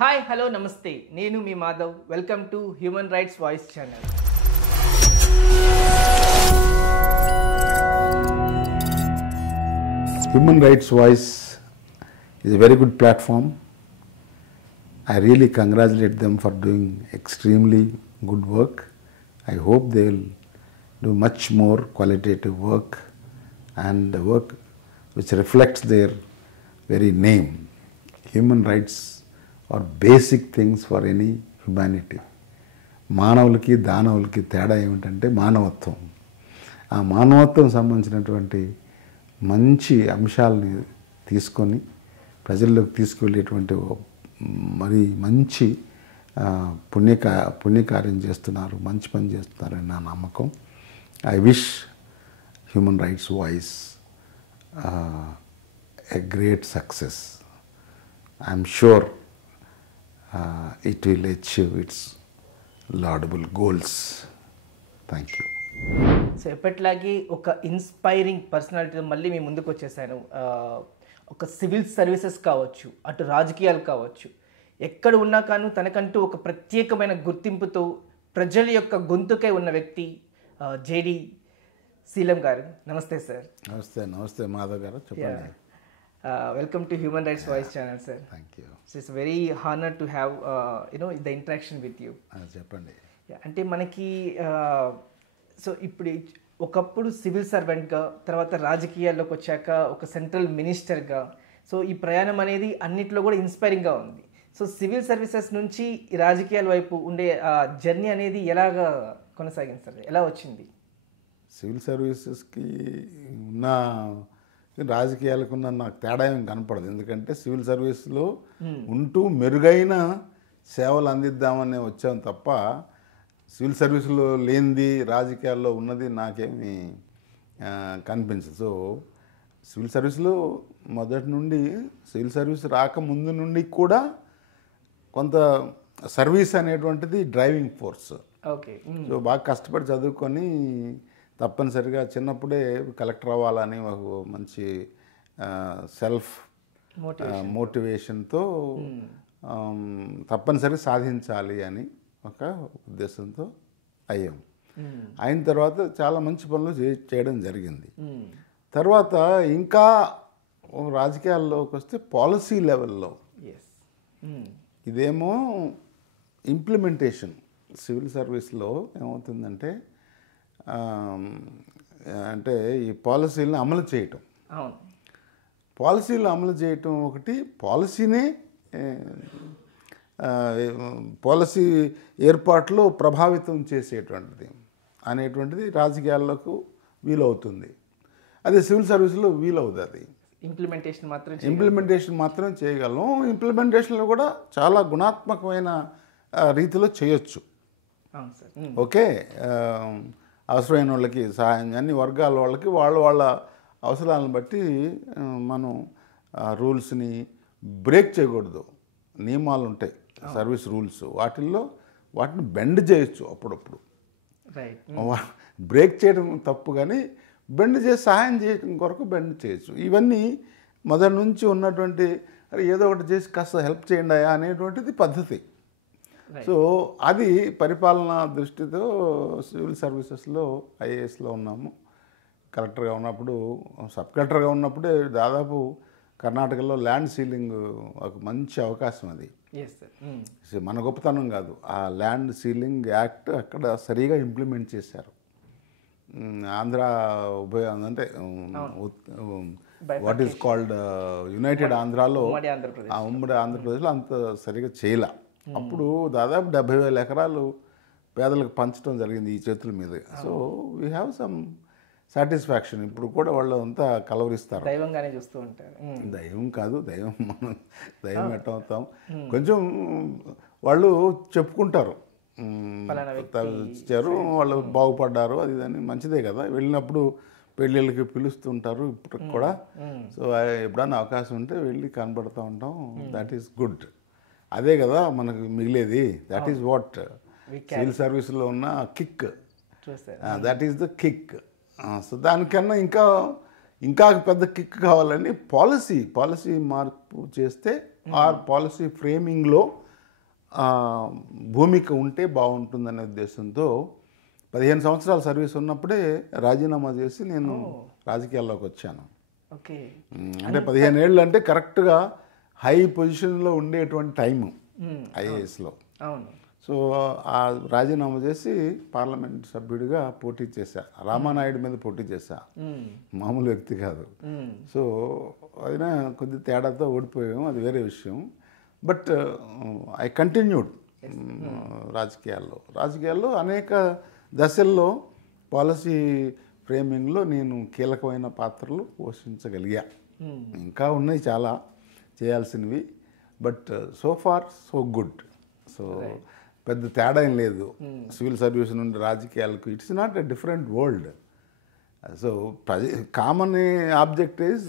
Hi hello నమస్తే నేను మీ Madhav welcome to Human rights Voice channel. Human Rights Voice is a very good platform. I really congratulate them for doing extremely good work. I hope they will do much more qualitative work and work which reflects their very name. Human rights are basic things for any humanity. మానవులకి దానవులకి తేడా ఏమిటంటే మానవత్వం. ఆ మానవత్వం సంబంధించినటువంటి మంచి అంశాలని తీసుకొని ప్రజల్లోకి తీసుకువెళ్ళేటువంటి మరి మంచి పుణ్యకార్యం చేస్తున్నారు, మంచి పని చేస్తున్నారని నా నమ్మకం. I wish human rights voice a great success. I'm sure it will achieve its laudable goals. Thank you. So ఎప్పట్లాగే ఒక ఇన్స్పైరింగ్ పర్సనాలిటీ మళ్ళీ మీ ముందుకు వచ్చేసాను. ఒక సివిల్ సర్వీసెస్ కావచ్చు, అటు రాజకీయాలు కావచ్చు, ఎక్కడ ఉన్నా కానీ తనకంటూ ఒక ప్రత్యేకమైన గుర్తింపుతో ప్రజల యొక్క గొంతుకై ఉన్న వ్యక్తి జేడి శీలం గారు. నమస్తే సార్. నమస్తే మాధవ్ గారు, చెప్పండి. Welcome to Human rights Voice channel sir. Thank you. It's very honour to have the interaction with you. చెప్పండి. అంటే మనకి సో ఇప్పుడు ఒకప్పుడు సివిల్ సర్వెంట్గా, తర్వాత రాజకీయాల్లోకి వచ్చాక ఒక సెంట్రల్ మినిస్టర్గా, సో ఈ ప్రయాణం అనేది అన్నిట్లో కూడా ఇన్స్పైరింగ్గా ఉంది. సో సివిల్ సర్వీసెస్ నుంచి ఈ రాజకీయాల వైపు ఉండే జర్నీ అనేది ఎలాగా కొనసాగింది, ఎలా వచ్చింది? సివిల్ సర్వీసెస్కి ఉన్న రాజకీయాలకు ఉన్న నాకు తేడా ఏం కనపడదు. ఎందుకంటే సివిల్ సర్వీస్లో ఉంటూ మెరుగైన సేవలు అందిద్దామని వచ్చాం తప్ప సివిల్ సర్వీసులో లేనిది రాజకీయాల్లో ఉన్నది నాకేమీ కనిపించదు. సో సివిల్ సర్వీస్లో మొదటి నుండి, సివిల్ సర్వీస్ రాకముందు నుండి కూడా కొంత సర్వీస్ అనేటువంటిది డ్రైవింగ్ ఫోర్స్. ఓకే. సో బాగా కష్టపడి చదువుకొని తప్పనిసరిగా చిన్నప్పుడే కలెక్టర్ అవ్వాలని ఒక మంచి సెల్ఫ్ మోటివేషన్తో తప్పనిసరిగా సాధించాలి అని ఒక ఉద్దేశంతో అయ్యాం. అయిన తర్వాత చాలా మంచి పనులు చేయడం జరిగింది. తర్వాత ఇంకా రాజకీయాల్లోకి వస్తే పాలసీ లెవెల్లో ఇదేమో ఇంప్లిమెంటేషన్. సివిల్ సర్వీస్లో ఏమవుతుందంటే అంటే ఈ పాలసీలను అమలు చేయటం, పాలసీలు అమలు చేయటం ఒకటి, పాలసీ ఏర్పాట్లో ప్రభావితం చేసేటువంటిది అనేటువంటిది రాజకీయాలకు వీలవుతుంది. అదే సివిల్ సర్వీస్లో వీలవుతుంది. ఇంప్లిమెంటేషన్ మాత్రం చేయగలం. ఇంప్లిమెంటేషన్లో కూడా చాలా గుణాత్మకమైన రీతిలో చేయొచ్చు. ఓకే, అవసరమైన వాళ్ళకి సహాయం, అన్ని వర్గాల వాళ్ళకి వాళ్ళ అవసరాలను బట్టి మనం రూల్స్ని బ్రేక్ చేయకూడదు. నియమాలు ఉంటాయి, సర్వీస్ రూల్స్, వాటిని బెండ్ చేయొచ్చు. అప్పుడప్పుడు బ్రేక్ చేయడం తప్పు, కానీ బెండ్ చేసి సహాయం చేయడం కొరకు బెండ్ చేయొచ్చు. ఇవన్నీ మొదటి నుంచి ఉన్నటువంటి ఏదో ఒకటి చేసి కాస్త హెల్ప్ చేయండి అనేటువంటిది పద్ధతి. సో అది పరిపాలనా దృష్టితో సివిల్ సర్వీసెస్లో ఐఏఎస్లో ఉన్నాము. కలెక్టర్గా ఉన్నప్పుడు, సబ్ కలెక్టర్గా ఉన్నప్పుడే దాదాపు కర్ణాటకలో ల్యాండ్ సీలింగ్ ఒక మంచి అవకాశం. అది మన గొప్పతనం కాదు, ఆ ల్యాండ్ సీలింగ్ యాక్ట్ అక్కడ సరిగా ఇంప్లిమెంట్ చేశారు. ఆంధ్ర అంటే వాట్ ఈస్ కాల్డ్ యునైటెడ్ ఆంధ్రాలో, ఉమ్మడి ఆంధ్రప్రదేశ్లో అంత సరిగా చేయలే. అప్పుడు దాదాపు 70,000 ఎకరాలు పేదలకు పంచడం జరిగింది ఈ చేతుల మీద. So we have some satisfaction. ఇప్పుడు కూడా వాళ్ళు అంతా కలవరిస్తారు. దైవంగానే చూస్తూ ఉంటారు. దైవం కాదు, దైవం ఎట్ట అవుతాం, కొంచెం వాళ్ళు చెప్పుకుంటారు, ఇచ్చారు, వాళ్ళు బాగుపడ్డారు, అది దాన్ని మంచిదే కదా. వెళ్ళినప్పుడు పెళ్ళిళ్ళకి పిలుస్తుంటారు ఇప్పుడు కూడా. సో ఎప్పుడన్నా అవకాశం ఉంటే వెళ్ళి కనబడుతూ ఉంటాం. That is good. అదే కదా మనకు మిగిలేది. దట్ ఈస్ వాట్ సివిల్ సర్వీస్లో ఉన్న kick. That is the kick. So దానికన్నా ఇంకా పెద్ద కిక్ కావాలని పాలసీ మార్పు చేస్తే, ఆ పాలసీ ఫ్రేమింగ్లో ఆ, భూమిక ఉంటే బాగుంటుందనే ఉద్దేశంతో 15 సంవత్సరాల సర్వీస్ ఉన్నప్పుడే రాజీనామా చేసి నేను రాజకీయాల్లోకి వచ్చాను. ఓకే. అంటే 15 ఏళ్ళు అంటే కరెక్ట్గా హై పొజిషన్లో ఉండేటువంటి టైము ఐఏఎస్లో. అవును. సో ఆ రాజీనామా చేసి పార్లమెంట్ సభ్యుడిగా పోటీ చేశా. రామానాయుడు మీద పోటీ చేశా, మామూలు వ్యక్తి కాదు. సో అయినా కొద్ది తేడాతో ఓడిపోయాము, అది వేరే విషయం. బట్ ఐ కంటిన్యూడ్ రాజకీయాల్లో అనేక దశల్లో పాలసీ ఫ్రేమింగ్లో నేను కీలకమైన పాత్రలు పోషించగలిగా. ఇంకా ఉన్నాయి చాలా చేయాల్సినవి, but so far so good. So పెద్ద తేడా ఏం లేదు సివిల్ సర్వీస్ నుండి రాజకీయాలకు. It's not a different world. So common object is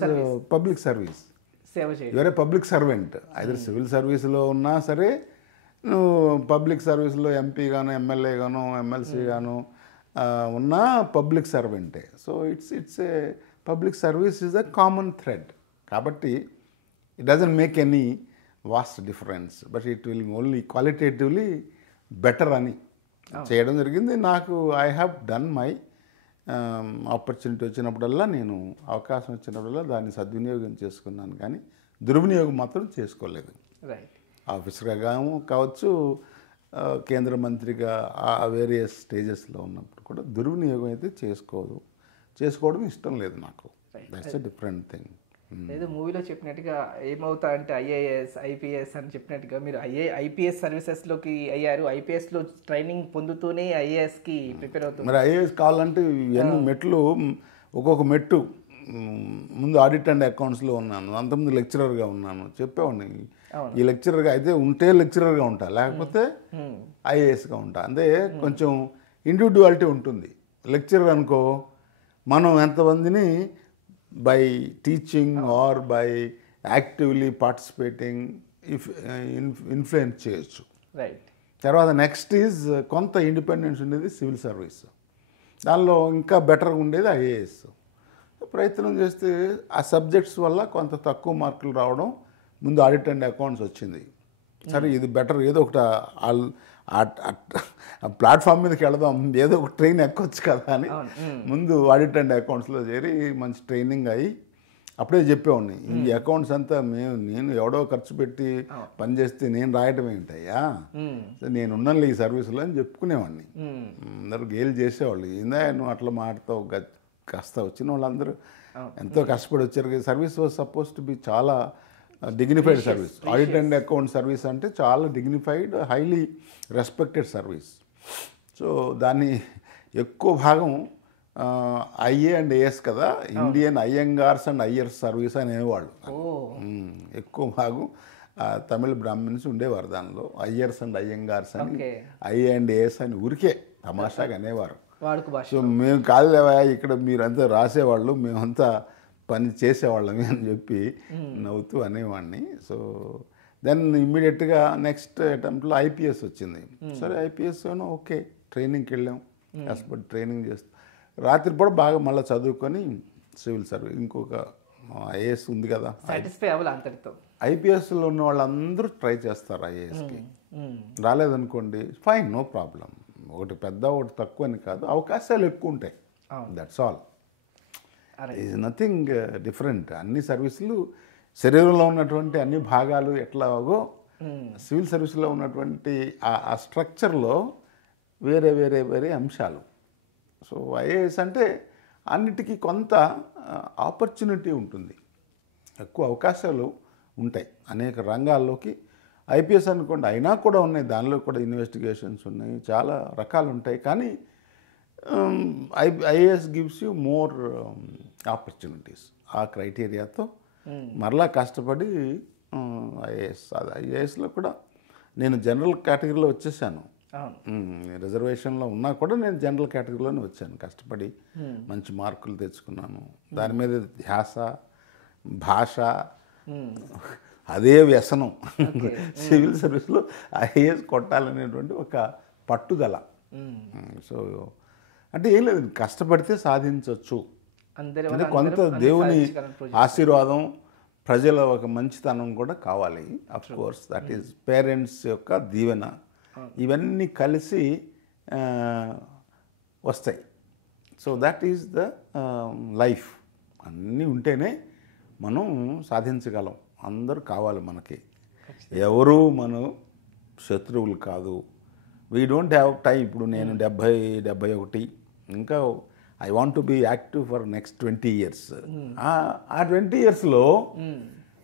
public service. సేవ చేయాలి. You're a public servant. Either civil సర్వీస్లో ఉన్నా సరే, నువ్వు పబ్లిక్ సర్వీస్లో ఎంపీ గాను, ఎమ్మెల్యే గాను, ఎమ్మెల్సీ గాను ఉన్నా పబ్లిక్ సర్వెంటే. So it's a public service is a common thread. కాబట్టి it doesn't make any vast difference, but it will only qualitatively better అని చేయడం జరిగింది. నాకు I have done my opportunity వచ్చినప్పుడల్లా, నేను అవకాశం వచ్చినప్పుడల్లా దాన్ని సద్వినియోగం చేసుకున్నాను, కానీ దుర్వినియోగం మాత్రం చేసుకోలేదు. రైట్. ఆఫీసర్గా కావచ్చు, కేంద్ర మంత్రిగా ఆ వేరియస్ స్టేజెస్లో ఉన్నప్పుడు కూడా దుర్వినియోగం అయితే చేసుకోవడం ఇష్టం లేదు నాకు. That's a different thing. ఏదో మూవీలో చెప్పినట్టుగా ఏమవుతా అంటే ఐఏఎస్, ఐపీఎస్ అని చెప్పినట్టుగా మీరు ఐపీఎస్ సర్వీసెస్లోకి అయ్యారు. ఐపీఎస్లో ట్రైనింగ్ పొందుతూనే ఐఏఎస్కి ప్రిపేర్ అవుతుంది. మరి ఐఏఎస్ కావాలంటే ఎన్ని మెట్లు, ఒక్కొక్క మెట్టు. ముందు ఆడిట్ అండ్ అకౌంట్స్లో ఉన్నాను, అంతకుముందు లెక్చరర్గా ఉన్నాను. చెప్పేవాడిని ఈ లెక్చరర్గా అయితే ఉంటే లెక్చరర్గా ఉంటా, లేకపోతే ఐఏఎస్గా ఉంటా. అంటే కొంచెం ఇండివిజువాలిటీ ఉంటుంది. లెక్చరర్ అనుకో, మనం ఎంతమందిని by teaching or by actively participating influence చేయొచ్చు. రైట్. తర్వాత నెక్స్ట్ ఈజ్ కొంత ఇండిపెండెన్స్ ఉండేది సివిల్ సర్వీస్, దానిలో ఇంకా బెటర్గా ఉండేది ఐఏఎస్. ప్రయత్నం చేస్తే ఆ సబ్జెక్ట్స్ వల్ల కొంత తక్కువ మార్కులు రావడం, ముందు ఆడిట్ అండ్ అకౌంట్స్ వచ్చింది. సరే ఇది బెటర్, ఏదో ఒకటి ప్లాట్ఫామ్ మీదకి వెళదాం, ఏదో ఒక ట్రైన్ ఎక్కొచ్చు కదా అని ముందు ఆడిట్ అండ్ అకౌంట్స్లో చేరి మంచి ట్రైనింగ్ అయ్యి అప్పుడే చెప్పేవాడిని, ఈ అకౌంట్స్ అంతా నేను ఎవడో ఖర్చు పెట్టి పనిచేస్తే నేను రాయటం ఏంటయ్యా, నేను ఉన్నాను ఈ సర్వీసులో అని చెప్పుకునేవాడిని. అందరూ గేలు చేసేవాళ్ళు, ఏందా నువ్వు అట్లా మాట్లాడతావు, కాస్త వచ్చిన వాళ్ళందరూ ఎంతో కష్టపడి వచ్చారు. Service was suppose to be చాలా dignified service. Audit and account service అంటే చాలా dignified, highly respected service. So దాన్ని ఎక్కువ భాగం ఐఏ అండ్ ఏఎస్ కదా, Indian Iyengars and Iyers service అనేవాళ్ళు. ఎక్కువ భాగం తమిళ బ్రాహ్మిన్స్ ఉండేవారు దానిలో. అయ్యర్స్ అండ్ అయ్యంగార్స్ అని, ఐఏ అండ్ ఏఎస్ అని ఊరికే తమాషాగా అనేవారు. సో మేము కాదులేవా ఇక్కడ మీరంతా రాసేవాళ్ళు, మేమంతా పని చేసేవాళ్ళమి అని చెప్పి నవ్వుతూ అనేవాడిని. సో దెన్ ఇమ్మీడియట్గా నెక్స్ట్ అటెంప్ట్లో ఐపీఎస్ వచ్చింది. సరే ఐపీఎస్ ఓకే, ట్రైనింగ్కి వెళ్ళాం, కష్టపడి ట్రైనింగ్ చేస్తాం. రాత్రి కూడా బాగా మళ్ళీ చదువుకొని సివిల్ సర్వీస్, ఇంకొక ఐఏఎస్ ఉంది కదా, సాటిస్ఫై అవ్వాలి అంతటితో. ఐపీఎస్లో ఉన్న వాళ్ళందరూ ట్రై చేస్తారు ఐఏఎస్కి. రాలేదనుకోండి ఫైన్, నో ప్రాబ్లం. ఒకటి పెద్ద ఒకటి తక్కువ అని కాదు, అవకాశాలు ఎక్కువ ఉంటాయి, that's all. Is nothing different. అన్ని సర్వీసులు, శరీరంలో ఉన్నటువంటి అన్ని భాగాలు ఎట్లాగో సివిల్ సర్వీస్లో ఉన్నటువంటి ఆ స్ట్రక్చర్లో వేరే వేరే వేరే అంశాలు. సో ఐఏఎస్ అంటే అన్నిటికీ కొంత ఆపర్చునిటీ ఉంటుంది, ఎక్కువ అవకాశాలు ఉంటాయి అనేక రంగాల్లోకి. ఐపీఎస్ అనుకోండి అయినా కూడా ఉన్నాయి, దానిలో కూడా ఇన్వెస్టిగేషన్స్ ఉన్నాయి, చాలా రకాలు ఉంటాయి. కానీ IAS gives you more opportunities. ఆ క్రైటీరియాతో మరలా కష్టపడి ఐఏఎస్లో కూడా నేను జనరల్ కేటగిరీలో వచ్చేసాను. రిజర్వేషన్లో ఉన్నా కూడా నేను జనరల్ కేటగిరీలోనే వచ్చాను. కష్టపడి మంచి మార్కులు తెచ్చుకున్నాను. దాని మీద ధ్యాస, భాష, అదే వ్యసనం. సివిల్ సర్వీస్లో ఐఏఎస్ కొట్టాలనేటువంటి ఒక పట్టుదల. సో అంటే ఏం లేదు, కష్టపడితే సాధించవచ్చు. అంటే కొంత దేవుని ఆశీర్వాదం, ప్రజల ఒక మంచితనం కూడా కావాలి. Of course that is parents యొక్క దీవెన, ఇవన్నీ కలిసి వస్తాయి. So that is the life. అన్నీ ఉంటేనే మనం సాధించగలం. అందరూ కావాలి మనకి, ఎవరు మనం శత్రువులు కాదు. We don't have time. ఇప్పుడు నేను 70-71, ఇంకా I want to be active for next 20 years. ఆ 20 yearsలో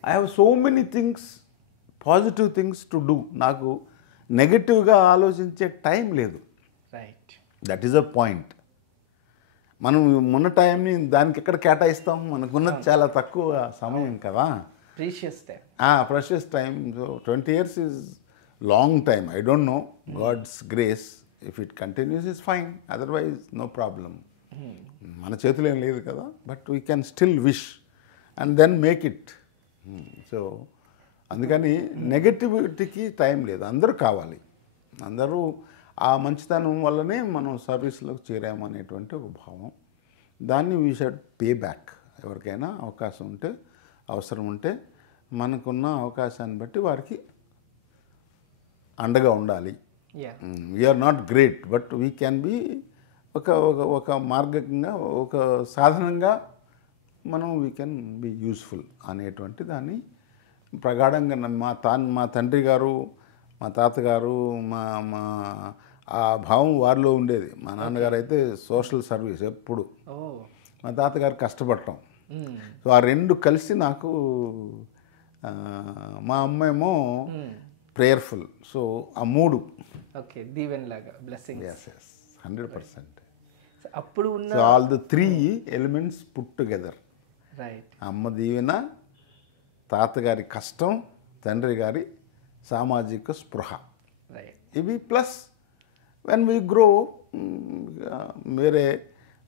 I have so many things, positive things to do. నాకు నెగటివ్గా ఆలోచించే టైం లేదు. Right. That is a point. మనం ఉన్న టైంని దానికి ఎక్కడ కేటాయిస్తాం? మనకున్నది చాలా తక్కువ సమయం కదా, precious time. Precious time. So 20 years is long time. I don't know, God's grace, if it continues is fine, otherwise no problem. మన చేతిలో ఏం లేదు కదా, but we can still wish and then make it. So అందుకని నెగటివిటీకి time లేదు. అందరూ కావాలి, అందరూ ఆ మంచితనం వల్లనే మనం సర్వీస్లోకి చేరామనేటువంటి ఒక భావం. దాన్ని వీ షుడ్ పే బ్యాక్. ఎవరికైనా అవకాశం ఉంటే, అవసరం ఉంటే, మనకున్న అవకాశాన్ని బట్టి వారికి అండగా ఉండాలి. We're not great, but we can be ఒక మార్గంగా, ఒక సాధనంగా మనం వీ కెన్ బీ యూస్ఫుల్ అనేటువంటి దాన్ని ప్రగాఢంగా మా తండ్రి గారు, మా తాతగారు, మా ఆ భావం వారిలో ఉండేది. మా నాన్నగారు అయితే సోషల్ సర్వీస్ ఎప్పుడు, మా తాతగారు కష్టపడటం. సో ఆ రెండు కలిసి నాకు, మా అమ్మ ఏమో ప్రేయర్ఫుల్. సో ఆ మూడు దీవెనలాగా బ్లెస్సింగ్. 100%. అప్పుడు ఉన్న so all the 3 elements put together. Right. అమ్మ దీవెన, తాతగారి కష్టం, తండ్రి గారి సామాజిక స్పృహ, రైట్. ఇవి ప్లస్ వెన్ వీ గ్రో, వేరే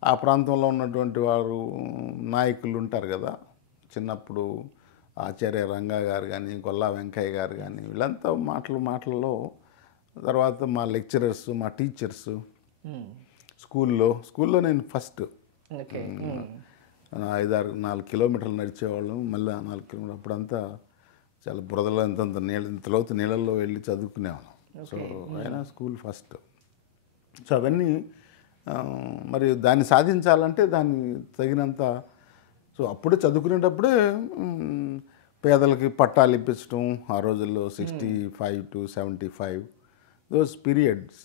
ఆ ప్రాంతంలో ఉన్నటువంటి వారు నాయకులు ఉంటారు కదా. చిన్నప్పుడు ఆచార్య రంగా గారు కానీ, గొల్లా వెంకయ్య గారు కానీ, వీళ్ళంతా మాటలలో, తర్వాత మా లెక్చరర్స్, మా టీచర్స్, స్కూల్లో నేను ఫస్ట్ 4 కిలోమీటర్లు నడిచేవాళ్ళం. మళ్ళీ 4 కిలోమీటర్లు, అప్పుడంతా చాలా బురదలో ఇంత లోతు నీళ్ళల్లో వెళ్ళి చదువుకునేవాళ్ళం. సో అయినా స్కూల్ ఫస్ట్. సో అవన్నీ మరి దాన్ని సాధించాలంటే దాన్ని తగినంత. సో అప్పుడే చదువుకునేటప్పుడే పేదలకి పట్టాలు ఇప్పించడం, ఆ రోజుల్లో 65 to 75 those periods,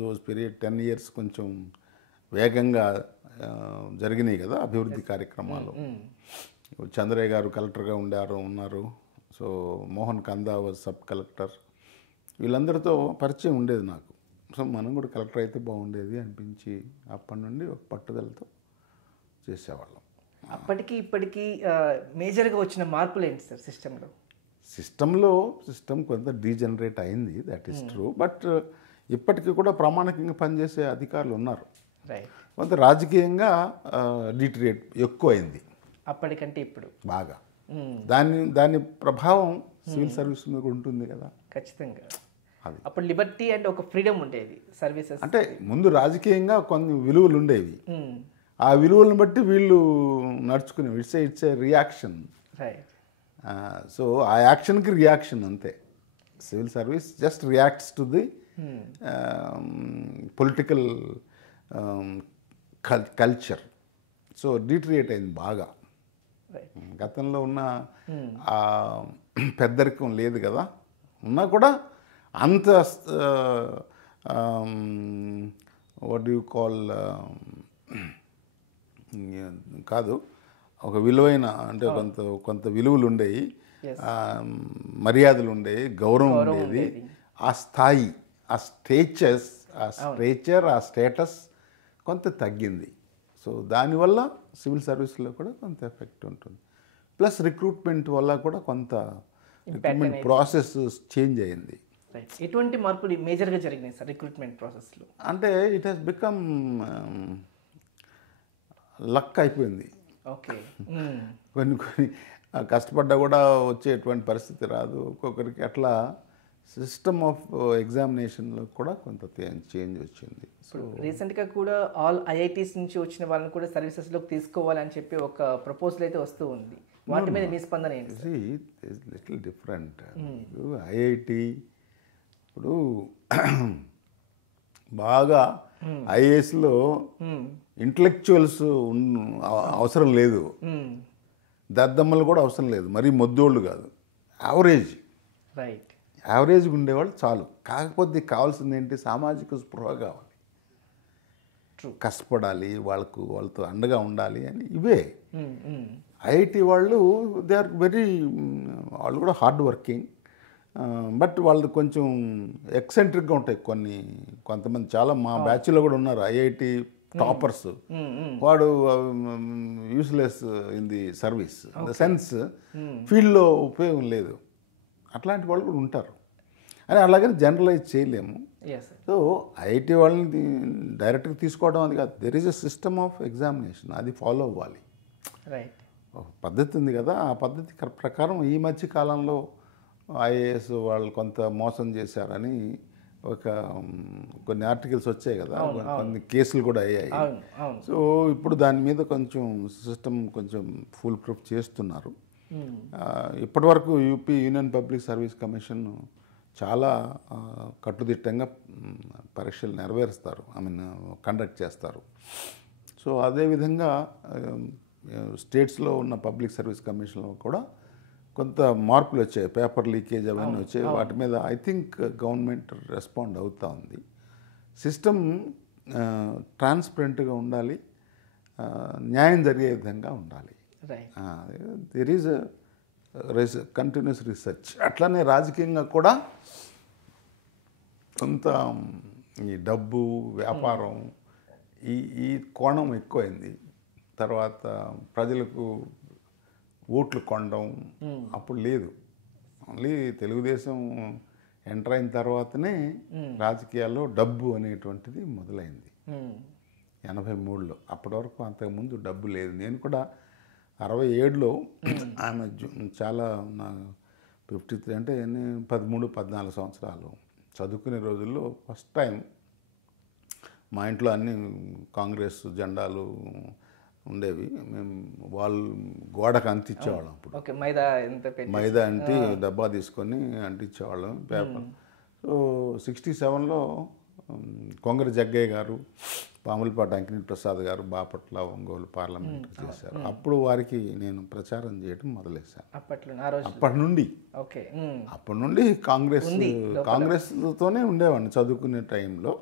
those period 10 years కొంచెం వేగంగా జరిగినాయి కదా అభివృద్ధి కార్యక్రమాలు. చంద్రయ్య గారు కలెక్టర్గా ఉన్నారు. So Mohan Kanda was sub collector. వీళ్ళందరితో పరిచయం ఉండేది నాకు. సో మనం కూడా కలెక్టర్ అయితే బాగుండేది అనిపించి అప్పటి నుండి ఒక పట్టుదలతో చేసేవాళ్ళం. అప్పటికి ఇప్పటికీ మేజర్గా వచ్చిన మార్పులు ఏంటి సార్ సిస్టమ్ కొంత డీజనరేట్ అయింది, దట్ ఈస్ ట్రూ. బట్ ఇప్పటికీ కూడా ప్రామాణికంగా పనిచేసే అధికారులు ఉన్నారు. కొంత రాజకీయంగా డిటరేట్ ఎక్కువైంది అప్పటికంటే ఇప్పుడు బాగా. దాని ప్రభావం సివిల్ సర్వీస్ మీద ఉంటుంది కదా. ఖచ్చితంగా. అప్పుడు లిబర్టీ అండ్ ఒక ఫ్రీడమ్ ఉండేది సర్వీసెస్. అంటే ముందు రాజకీయంగా కొన్ని విలువలు ఉండేవి, ఆ విలువలను బట్టి వీళ్ళు నడుచుకునేవి. It's a reaction. సో ఆ యాక్షన్కి రియాక్షన్ అంతే. Civil service just reacts to the political culture. So deteriorate అయింది బాగా. గతంలో ఉన్న ఆ పెద్దరికం లేదు కదా. ఉన్నా కూడా అంత వాట్ యు కాల్ కాదు, ఒక విలువైన, అంటే కొంత విలువలు ఉండేవి, మర్యాదలు ఉండేవి, గౌరవం ఉండేది. ఆ స్థాయి, ఆ స్టేటస్ కొంత తగ్గింది. సో దానివల్ల సివిల్ సర్వీస్లో కూడా కొంత ఎఫెక్ట్ ఉంటుంది. ప్లస్ రిక్రూట్మెంట్ వల్ల కూడా కొంత రిక్రూట్మెంట్ ప్రాసెస్ చేంజ్ అయ్యింది. ఎటువంటి మార్పులు మేజర్గా జరిగినాయి సార్ రిక్రూట్మెంట్ ప్రాసెస్లో? అంటే ఇట్ హెస్ బికమ్ లక్ అయిపోయింది. ఓకే. కొన్ని కష్టపడ్డా కూడా వచ్చేటువంటి పరిస్థితి రాదు ఒక్కొక్కరికి. అట్లా సిస్టమ్ ఆఫ్ ఎగ్జామినేషన్లో కూడా కొంత చేంజ్ వచ్చింది. సో రీసెంట్గా కూడా ఆల్ ఐఐటీస్ నుంచి వచ్చిన వాళ్ళని కూడా సర్వీసెస్లోకి తీసుకోవాలని చెప్పి ఒక ప్రపోజల్ అయితే వస్తూ ఉంది. వాటి మీద మీ స్పందన ఏంటి? Little different. ఐఐటి ఇప్పుడు బాగా ఐఏఎస్లో ఇంటలెక్చువల్స్ అవసరం లేదు, దద్దమ్మలు కూడా అవసరం లేదు, మరీ మొద్దోళ్ళు కాదు, యావరేజ్ రైట్. యావరేజ్గా ఉండేవాళ్ళు చాలు. కాకపోతే కావాల్సింది ఏంటి, సామాజిక స్పృహ కావాలి, కష్టపడాలి, వాళ్ళతో అండగా ఉండాలి అని ఇవే. ఐఐటి వాళ్ళు దే ఆర్ వాళ్ళు కూడా హార్డ్ వర్కింగ్, బట్ వాళ్ళు కొంచెం ఎక్సెంట్రిక్గా ఉంటాయి కొంతమంది. చాలా మా బ్యాచ్లో కూడా ఉన్నారు ఐఐటి టాపర్స్, వాడు useless in the service in the sense ఫీల్డ్లో ఉపయోగం లేదు, అట్లాంటి వాళ్ళు కూడా ఉంటారు అని. అలాగని జనరలైజ్ చేయలేము. సో ఐఐటి వాళ్ళని డైరెక్ట్గా తీసుకోవడం అది కాదు, there is a system of examination, అది ఫాలో అవ్వాలి. ఒక పద్ధతి ఉంది కదా, ఆ పద్ధతి ప్రకారం ఈ మధ్య కాలంలో ఐఏఎస్ వాళ్ళు కొంత మోసం చేశారని కొన్ని ఆర్టికల్స్ వచ్చాయి కదా, కొన్ని కేసులు కూడా అయ్యాయి. సో ఇప్పుడు దాని మీద కొంచెం సిస్టమ్ కొంచెం ఫుల్ ప్రూఫ్ చేస్తున్నారు. ఇప్పటివరకు UP union public service commission చాలా కట్టుదిట్టంగా పరీక్షలు నెరవేరుస్తారు, కండక్ట్ చేస్తారు. సో అదేవిధంగా స్టేట్స్లో ఉన్న పబ్లిక్ సర్వీస్ కమిషన్లో కూడా కొంత మార్పులు వచ్చాయి, పేపర్ లీకేజ్ అవన్నీ వచ్చాయి. వాటి మీద ఐ థింక్ గవర్నమెంట్ రెస్పాండ్ అవుతూ ఉంది. సిస్టమ్ ట్రాన్స్పరెంట్గా ఉండాలి, న్యాయం జరిగే విధంగా ఉండాలి. There is continuous research. అట్లనే రాజకీయంగా కూడా కొంత ఈ డబ్బు వ్యాపారం ఈ కోణం ఎక్కువైంది. తర్వాత ప్రజలకు ఓట్లు కొనడం అప్పుడు లేదు. ఓన్లీ తెలుగుదేశం ఎంటర్ అయిన తర్వాతనే రాజకీయాల్లో డబ్బు అనేటువంటిది మొదలైంది 83లో. అప్పటి వరకు అంతకుముందు డబ్బు లేదు. నేను కూడా 67లో ఆమె చాలా నా 53 అంటే 13-14 సంవత్సరాలు చదువుకునే రోజుల్లో ఫస్ట్ టైం మా ఇంట్లో అన్ని కాంగ్రెస్ జెండాలు ఉండేవి. మేము వాళ్ళు గోడకు అంటించేవాళ్ళం. అప్పుడు మైదా అంటి డబ్బా తీసుకొని అంటించేవాళ్ళం పేపర్. సో 67లో కొంగర జగ్గయ్య గారు, పాములపాటి అంకిని ప్రసాద్ గారు బాపట్ల ఒంగోలు పార్లమెంట్ చేశారు. అప్పుడు వారికి నేను ప్రచారం చేయడం మొదలెట్టాను. అప్పటి నుండి కాంగ్రెస్తోనే ఉండేవాడిని చదువుకునే టైంలో.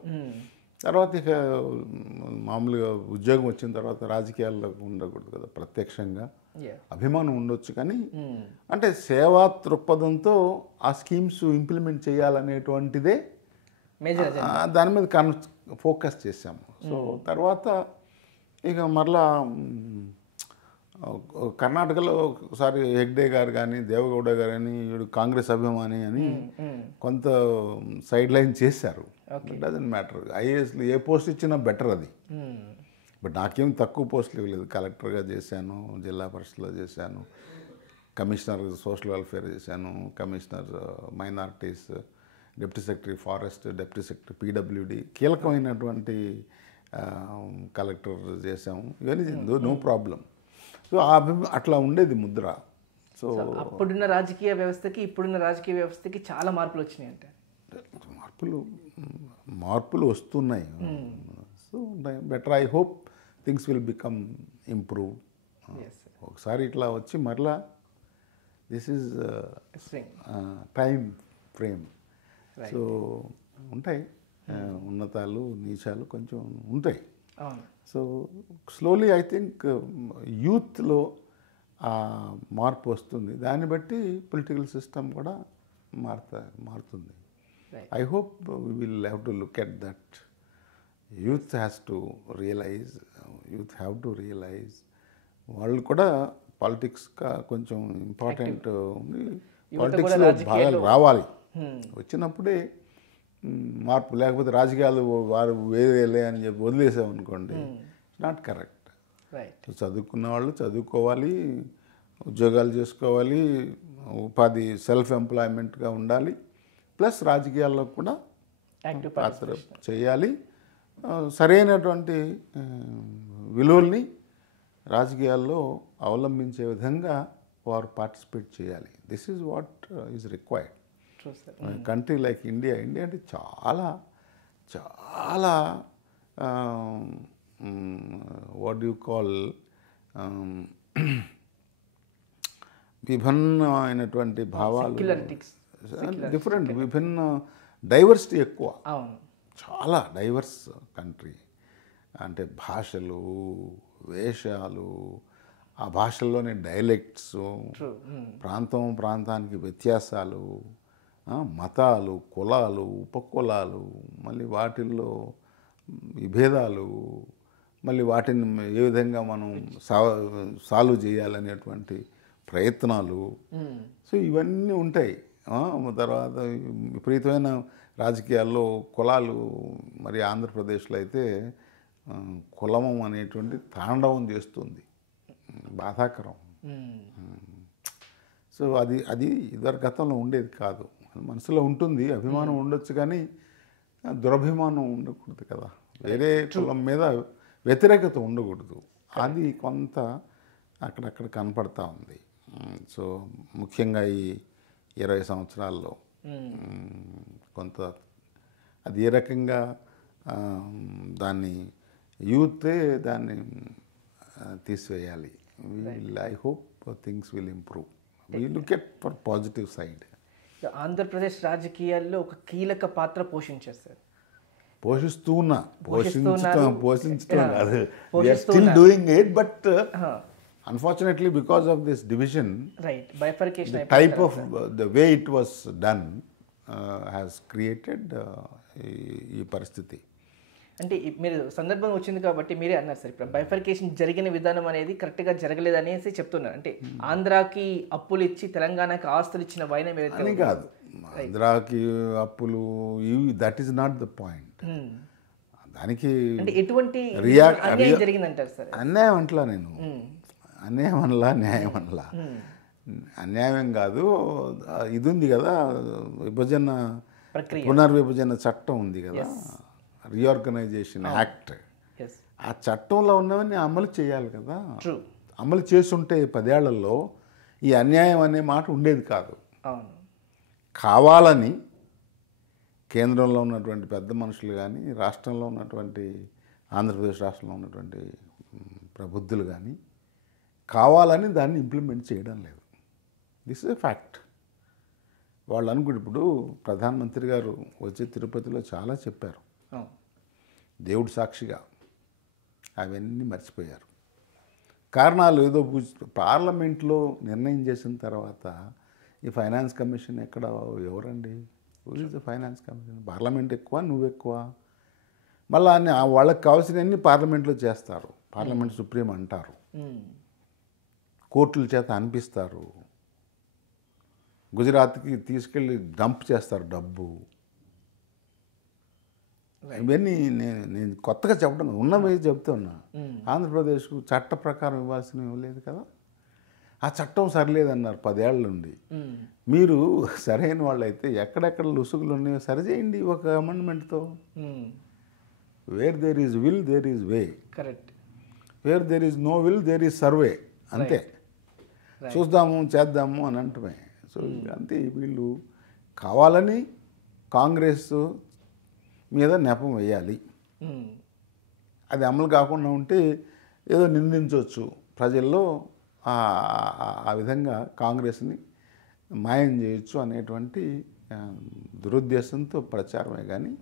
తర్వాత ఇక మామూలుగా ఉద్యోగం వచ్చిన తర్వాత రాజకీయాల్లో ఉండకూడదు కదా, ప్రత్యక్షంగా అభిమానం ఉండొచ్చు, కానీ అంటే సేవా దృక్పథంతో ఆ స్కీమ్స్ ఇంప్లిమెంట్ చేయాలనేటువంటిదే దాని మీద ఫోకస్ చేశాము. సో తర్వాత ఇక మరలా కర్ణాటకలో ఒకసారి హెగ్డే గారు కానీ దేవగౌడ గారు కానీ వీడు కాంగ్రెస్ అభిమాని అని కొంత సైడ్ లైన్ చేశారు. డజంట్ మ్యాటర్, ఐఏఎస్లు ఏ పోస్ట్ ఇచ్చినా బెటర్ అది. బట్ నాకేం తక్కువ పోస్టులు ఇవ్వలేదు. కలెక్టర్గా చేశాను, జిల్లా పరిషత్లో చేశాను, కమిషనర్ సోషల్ వెల్ఫేర్ చేశాను, commissioner minorities, deputy secretary forest, deputy secretary PWD, కీలకమైనటువంటి కలెక్టర్ చేశాము. ఇవన్నీ నో ప్రాబ్లం. సో అట్లా ఉండేది ముద్ర. సో అప్పుడున్న రాజకీయ వ్యవస్థకి ఇప్పుడున్న రాజకీయ వ్యవస్థకి చాలా మార్పులు వచ్చినాయి. అంటే మార్పులు వస్తున్నాయి. So better, I hope things will become improve. ఒకసారి ఇట్లా వచ్చి మరలా this is time frame. So ఉంటాయి ఉన్నతాలు నీచాలు కొంచెం ఉంటాయి. సో స్లోలీ ఐ థింక్ యూత్లో మార్పు వస్తుంది. దాన్ని బట్టి పొలిటికల్ సిస్టమ్ కూడా మారుతుంది. I hope we will have to look at that. Youth has to realize, వాళ్ళు కూడా పాలిటిక్స్గా కొంచెం ఇంపార్టెంట్ ఉంది, పాలిటిక్స్లో భాగాలు రావాలి. వచ్చినప్పుడే మార్పు. లేకపోతే రాజకీయాలు వారు వేరేలే అని చెప్పి వదిలేసామనుకోండి, ఇట్స్ నాట్ కరెక్ట్. చదువుకున్న వాళ్ళు చదువుకోవాలి, ఉద్యోగాలు చేసుకోవాలి, ఉపాధి సెల్ఫ్ ఎంప్లాయ్మెంట్గా ఉండాలి, ప్లస్ రాజకీయాల్లో కూడా పాత్ర చేయాలి. సరైనటువంటి విలువల్ని రాజకీయాల్లో అవలంబించే విధంగా పార్టిసిపేట్ చేయాలి. This is what is required. True sir. Country like India అంటే చాలా చాలా వాట్ యు కాల్ విభిన్నమైనటువంటి భావాలు, డిఫరెంట్ విభిన్న డైవర్సిటీ ఎక్కువ, అవును. చాలా డైవర్స్ కంట్రీ. అంటే భాషలు, వేషాలు, ఆ భాషల్లోని డైలెక్ట్స్, ప్రాంతానికి వ్యత్యాసాలు, మతాలు, కులాలు, ఉపకులాలు, మళ్ళీ వాటిల్లో విభేదాలు, మళ్ళీ వాటిని ఏ విధంగా మనం సాల్వ్ చేయాలనేటువంటి ప్రయత్నాలు. సో ఇవన్నీ ఉంటాయి. తర్వాత విపరీతమైన రాజకీయాల్లో కులాలు, మరి ఆంధ్రప్రదేశ్లో అయితే కులమం అనేటువంటి తాండవం చేస్తుంది, బాధాకరం. సో అది ఇదివరకు గతంలో ఉండేది కాదు. మనసులో ఉంటుంది, అభిమానం ఉండొచ్చు, కానీ దురభిమానం ఉండకూడదు కదా, వేరే కులం మీద వ్యతిరేకత ఉండకూడదు. అది కొంత అక్కడక్కడ కనపడతా ఉంది. సో ముఖ్యంగా ఈ 20 సంవత్సరాల్లో కొంత అది ఏ రకంగా దాన్ని యూతే దాన్ని తీసివేయాలి. I hope things will improve. We look at for positive side. Andhra Pradesh రాజకీయాల్లో ఒక కీలక పాత్ర పోషించారు. పోషించడం కాదు, still doing it, but unfortunately because of this division, the type of the way it was done has created ఈ పరిస్థితి. అంటే మీరు సందర్భం వచ్చింది కాబట్టి మీరే అన్నారు సార్, ఇప్పుడు బైఫర్కేషన్ జరిగిన విధానం అనేది కరెక్ట్గా జరగలేదు అనేసి చెప్తున్నారు. అంటే ఆంధ్రాకి అప్పులు ఇచ్చి తెలంగాణకి ఆస్తులు ఇచ్చిన వైనం అని కాదు, ఆంధ్రాకి అప్పులు, that is not the point. దానికి అంటే ఎటువంటి అన్యాయం జరిగిందంటారు సార్? అన్యాయం అంటలా నేను, అన్యాయం అనలా, న్యాయం అనలా. అన్యాయం కాదు, ఇది ఉంది కదా, పునర్విభజన చట్టం ఉంది కదా, రీఆర్గనైజేషన్ యాక్ట్. ఆ చట్టంలో ఉన్నవన్నీ అమలు చేయాలి కదా. అమలు చేస్తుంటే 10 ఏళ్లలో ఈ అన్యాయం అనే మాట ఉండేది కాదు. కావాలని కేంద్రంలో ఉన్నటువంటి పెద్ద మనుషులు కానీ, రాష్ట్రంలో ఉన్నటువంటి ఆంధ్రప్రదేశ్ రాష్ట్రంలో ఉన్నటువంటి ప్రబుద్ధులు కానీ కావాలని దాన్ని ఇంప్లిమెంట్ చేయడం లేదు. This is a fact. వాళ్ళు అనుకుంటే, ఇప్పుడు ప్రధానమంత్రి గారు వచ్చి తిరుపతిలో చాలా చెప్పారు, దేవుడు సాక్షిగా, అవన్నీ మర్చిపోయారు. కారణాలు ఏదో పార్లమెంట్లో నిర్ణయం చేసిన తర్వాత ఈ ఫైనాన్స్ కమిషన్ ఎక్కడ, ఎవరండి, who is the finance commission? Parliament ఎక్కువ, నువ్వు ఎక్కువ. మళ్ళీ వాళ్ళకి కావాల్సినవన్నీ పార్లమెంట్లో చేస్తారు, పార్లమెంట్ సుప్రీం అంటారు, కోర్టుల చేత అనిపిస్తారు, గుజరాత్కి తీసుకెళ్ళి డంప్ చేస్తారు డబ్బు. ఇవన్నీ నేను కొత్తగా చెప్పడం ఉన్నవే చెప్తున్నా. ఆంధ్రప్రదేశ్కు చట్ట ప్రకారం ఇవ్వాల్సినవి ఇవ్వలేదు కదా. ఆ చట్టం సరిలేదన్నారు 10 ఏళ్ళ నుండి. మీరు సరైన వాళ్ళైతే ఎక్కడెక్కడ లుసుగులు ఉన్నాయో సరిచేయండి ఒక అమెండ్మెంట్తో. Where there is will there is way, correct. Where there is no will there is survey. అంతే, చూద్దాము చేద్దాము అని అంటమే. సో అంతే, వీళ్ళు కావాలని కాంగ్రెస్ మీద నెపం వేయాలి. అది అమలు కాకుండా ఉంటే ఏదో నిందించవచ్చు ప్రజల్లో, ఆ విధంగా కాంగ్రెస్ని మాయం చేయొచ్చు అనేటువంటి దురుద్దేశంతో ప్రచారమే. కానీ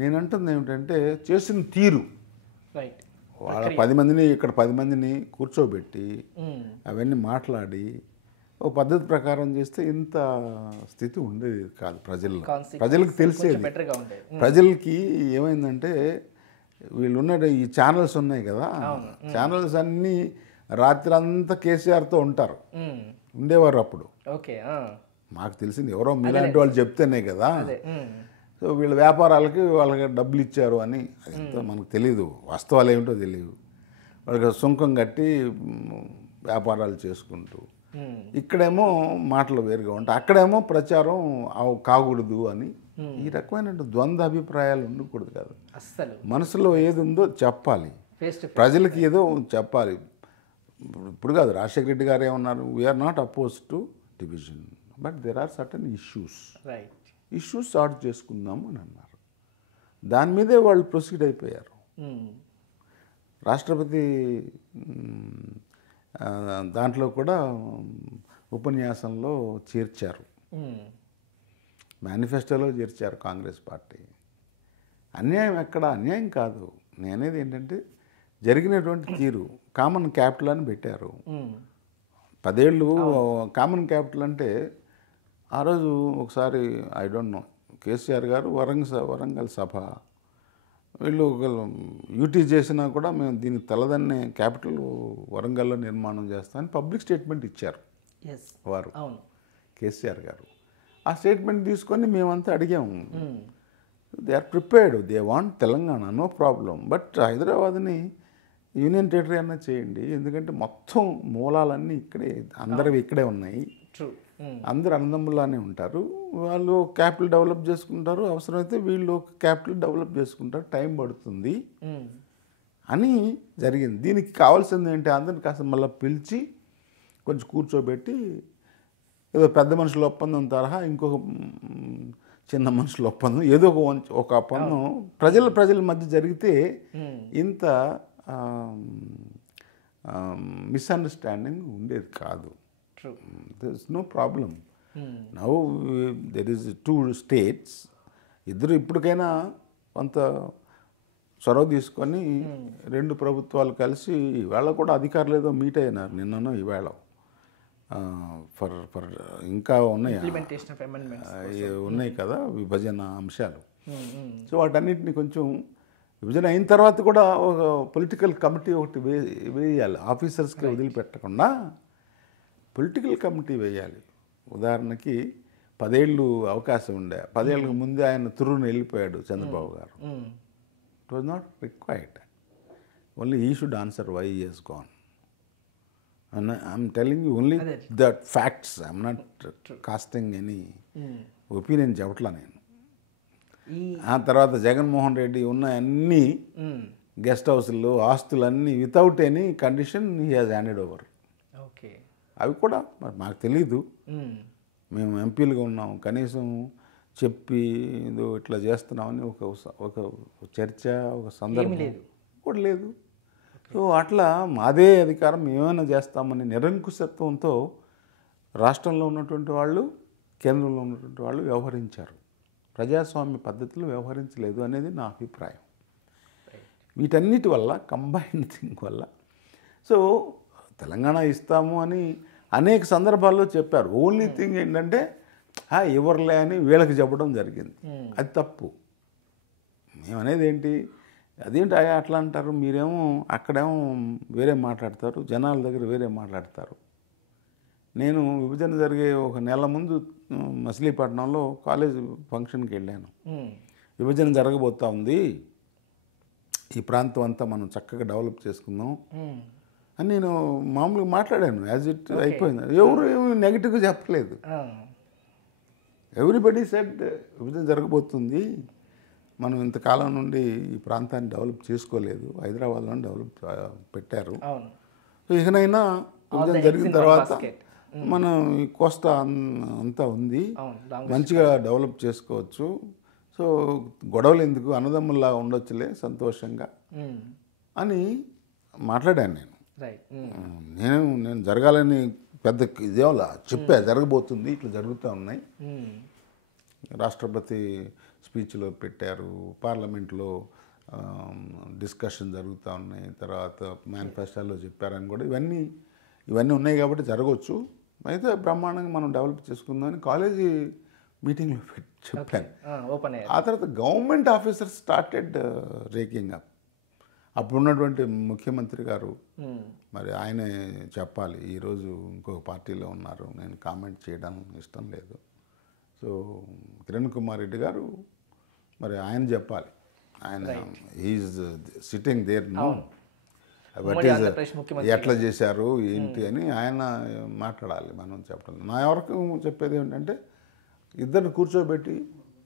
నేనంటుంది ఏమిటంటే, చేసిన తీరు, వాళ్ళ 10 మందిని ఇక్కడ 10 మందిని కూర్చోబెట్టి అవన్నీ మాట్లాడి ఓ పద్ధతి ప్రకారం చేస్తే ఇంత స్థితి ఉండేది కాదు ప్రజల్లో. ప్రజలకు తెలిసేది. ప్రజలకి ఏమైందంటే, వీళ్ళు ఉన్న ఈ ఛానల్స్ ఉన్నాయి కదా, ఛానల్స్ అన్నీ రాత్రి అంతా కేసీఆర్తో ఉంటారు, ఉండేవారు అప్పుడు. మాకు తెలిసింది ఎవరో మీలాంటి వాళ్ళు చెప్తేనే కదా. సో వీళ్ళ వ్యాపారాలకి వాళ్ళకి డబ్బులు ఇచ్చారు అని అదంతా మనకు తెలియదు, వాస్తవాలు ఏమిటో తెలియదు. వాళ్ళకి సుంకం కట్టి వ్యాపారాలు చేసుకుంటూ, ఇక్కడేమో మాటలు వేరుగా ఉంటాయి, అక్కడేమో ప్రచారం కాకూడదు అని. ఈ రకమైన ద్వంద్వ అభిప్రాయాలు ఉండకూడదు కదా. మనసులో ఏది ఉందో చెప్పాలి, ప్రజలకి ఏదో చెప్పాలి. ఇప్పుడు కాదు, రాజశేఖర రెడ్డి గారు ఏమన్నారు, we're not oppose to division, but there are certain right. Issues sort చేసుకుందాము అని అన్నారు. దాని మీదే వాళ్ళు ప్రొసీడ్ అయిపోయారు. రాష్ట్రపతి దాంట్లో కూడా ఉపన్యాసంలో చేర్చారు, మేనిఫెస్టోలో చేర్చారు కాంగ్రెస్ పార్టీ. అన్యాయం ఎక్కడ? అన్యాయం కాదు. నేనేది ఏంటంటే జరిగినటువంటి తీరు, కామన్ క్యాపిటల్ అని పెట్టారు. 10 ఏళ్ళు కామన్ క్యాపిటల్ అంటే ఆ రోజు ఒకసారి ఐ డోంట్ నో, కేసీఆర్ గారు వరంగల్ సభ, వీళ్ళు యూటీ చేసినా కూడా మేము దీనికి తలదన్నే క్యాపిటల్ వరంగల్లో నిర్మాణం చేస్తామని పబ్లిక్ స్టేట్మెంట్ ఇచ్చారు వారు, కేసీఆర్ గారు. ఆ స్టేట్మెంట్ తీసుకొని మేమంతా అడిగాము. They are prepared, they want Telangana, no problem, but హైదరాబాద్ని యూనియన్ టెరిటరీ అన్నా చేయండి, ఎందుకంటే మొత్తం మూలాలన్నీ ఇక్కడే, అందరివి ఇక్కడే ఉన్నాయి, అందరు అన్నదమ్ములానే ఉంటారు, వాళ్ళు క్యాపిటల్ డెవలప్ చేసుకుంటారు, అవసరమైతే వీళ్ళు క్యాపిటల్ డెవలప్ చేసుకుంటారు, టైం పడుతుంది అని జరిగింది. దీనికి కావాల్సింది ఏంటి, అందరిని కాస్త మళ్ళీ పిలిచి కొంచెం కూర్చోబెట్టి ఏదో పెద్ద మనుషుల ఒప్పందం తరహా ఇంకొక చిన్న మనుషుల ఒప్పందం, ఏదో ఒక ఒప్పందం ప్రజల మధ్య జరిగితే ఇంత మిస్అండర్స్టాండింగ్ ఉండేది కాదు. there is no problem. Now there is 2 states, ఇద్దరు ఇప్పటికైనా కొంత చొరవ తీసుకొని 2 ప్రభుత్వాలు కలిసి, ఇవాళ కూడా అధికారులు ఏదో మీట్ అయినారు నిన్ననో ఇవాళ, ఫర్ ఇంకా ఉన్నాయి ఉన్నాయి కదా విభజన అంశాలు. సో వాటన్నిటిని కొంచెం విభజన అయిన తర్వాత కూడా ఒక పొలిటికల్ కమిటీ ఒకటి వేయాలి, ఆఫీసర్స్కి వదిలిపెట్టకుండా పొలిటికల్ కమిటీ వేయాలి. ఉదాహరణకి 10 ఏళ్ళు అవకాశం ఉండే, 10 ఏళ్ళకి ముందే ఆయన తుర్రుని వెళ్ళిపోయాడు చంద్రబాబు గారు. It was not required, only he should answer why he has gone. I'm telling you only that facts, I'm not casting any opinion చెప్పట్లా నేను. ఆ తర్వాత జగన్మోహన్ రెడ్డి ఉన్న అన్ని గెస్ట్ హౌస్లు, ఆస్తులన్నీ without any condition he has handed over. అవి కూడా మరి మాకు తెలీదు, మేము ఎంపీలుగా ఉన్నాం, కనీసం చెప్పి ఏదో ఇట్లా చేస్తున్నామని ఒక చర్చ, ఒక సందర్భం కూడా లేదు. సో అట్లా మాదే అధికారం, మేమైనా చేస్తామని నిరంకుశత్వంతో రాష్ట్రంలో ఉన్నటువంటి వాళ్ళు, కేంద్రంలో ఉన్నటువంటి వాళ్ళు వ్యవహరించారు. ప్రజాస్వామ్య పద్ధతిలో వ్యవహరించలేదు అనేది నా అభిప్రాయం. వీటన్నిటి వల్ల, కంబైన్డ్ థింగ్ వల్ల, సో తెలంగాణ ఇస్తాము అని అనేక సందర్భాల్లో చెప్పారు. ఓన్లీ థింగ్ ఏంటంటే ఇవ్వర్లే అని వీళ్ళకి చెప్పడం జరిగింది. అది తప్పు. మేమనేది ఏంటి, అదేంటి అట్లా అంటారు, మీరేమో అక్కడేమో వేరే మాట్లాడతారు, జనాల దగ్గర వేరే మాట్లాడతారు. నేను విభజన జరిగే ఒక నెల ముందు మచిలీపట్నంలో కాలేజ్ ఫంక్షన్కి వెళ్ళాను. విభజన జరగబోతా ఉంది, ఈ ప్రాంతం అంతా మనం చక్కగా డెవలప్ చేసుకుందాం అని నేను మామూలుగా మాట్లాడాను. యాజ్ ఇట్ అయిపోయింది. ఎవరు ఏమి నెగిటివ్గా చెప్పలేదు. ఎవ్రీబడి సెడ్ విభజన జరగబోతుంది, మనం ఇంతకాలం నుండి ఈ ప్రాంతాన్ని డెవలప్ చేసుకోలేదు, హైదరాబాద్లో డెవలప్ పెట్టారు, సో ఇకనైనా విభజన జరిగిన తర్వాత మనం ఈ కోస్తా అంతా ఉంది, మంచిగా డెవలప్ చేసుకోవచ్చు, సో గొడవలు ఎందుకు, అన్నదమ్ముల్లా ఉండొచ్చులే సంతోషంగా అని మాట్లాడాను నేను. నేను జరగాలని పెద్ద ఇదేలా చెప్పా, జరగబోతుంది, ఇట్లా జరుగుతూ ఉన్నాయి. రాష్ట్రపతి స్పీచ్లో పెట్టారు, పార్లమెంట్లో డిస్కషన్ జరుగుతూ ఉన్నాయి, తర్వాత మేనిఫెస్టోలో చెప్పారని కూడా ఇవన్నీ ఉన్నాయి కాబట్టి జరగవచ్చు, అయితే బ్రహ్మాండంగా మనం డెవలప్ చేసుకుందామని కాలేజీ మీటింగ్లో చెప్పాను. ఆ తర్వాత గవర్నమెంట్ ఆఫీసర్స్ స్టార్టెడ్ రేకింగ్ అప్. అప్పుడున్నటువంటి ముఖ్యమంత్రి గారు మరి ఆయనే చెప్పాలి, ఈరోజు ఇంకొక పార్టీలో ఉన్నారు, నేను కామెంట్ చేయడం ఇష్టం లేదు. సో కిరణ్ కుమార్ రెడ్డి గారు మరి ఆయన చెప్పాలి, ఆయన హీఈస్ సిట్టింగ్ దేర్ నో, ఎట్లా చేశారు ఏంటి అని ఆయన మాట్లాడాలి, మనం చెప్పాలి. నా వరకు చెప్పేది ఏంటంటే ఇద్దరిని కూర్చోబెట్టి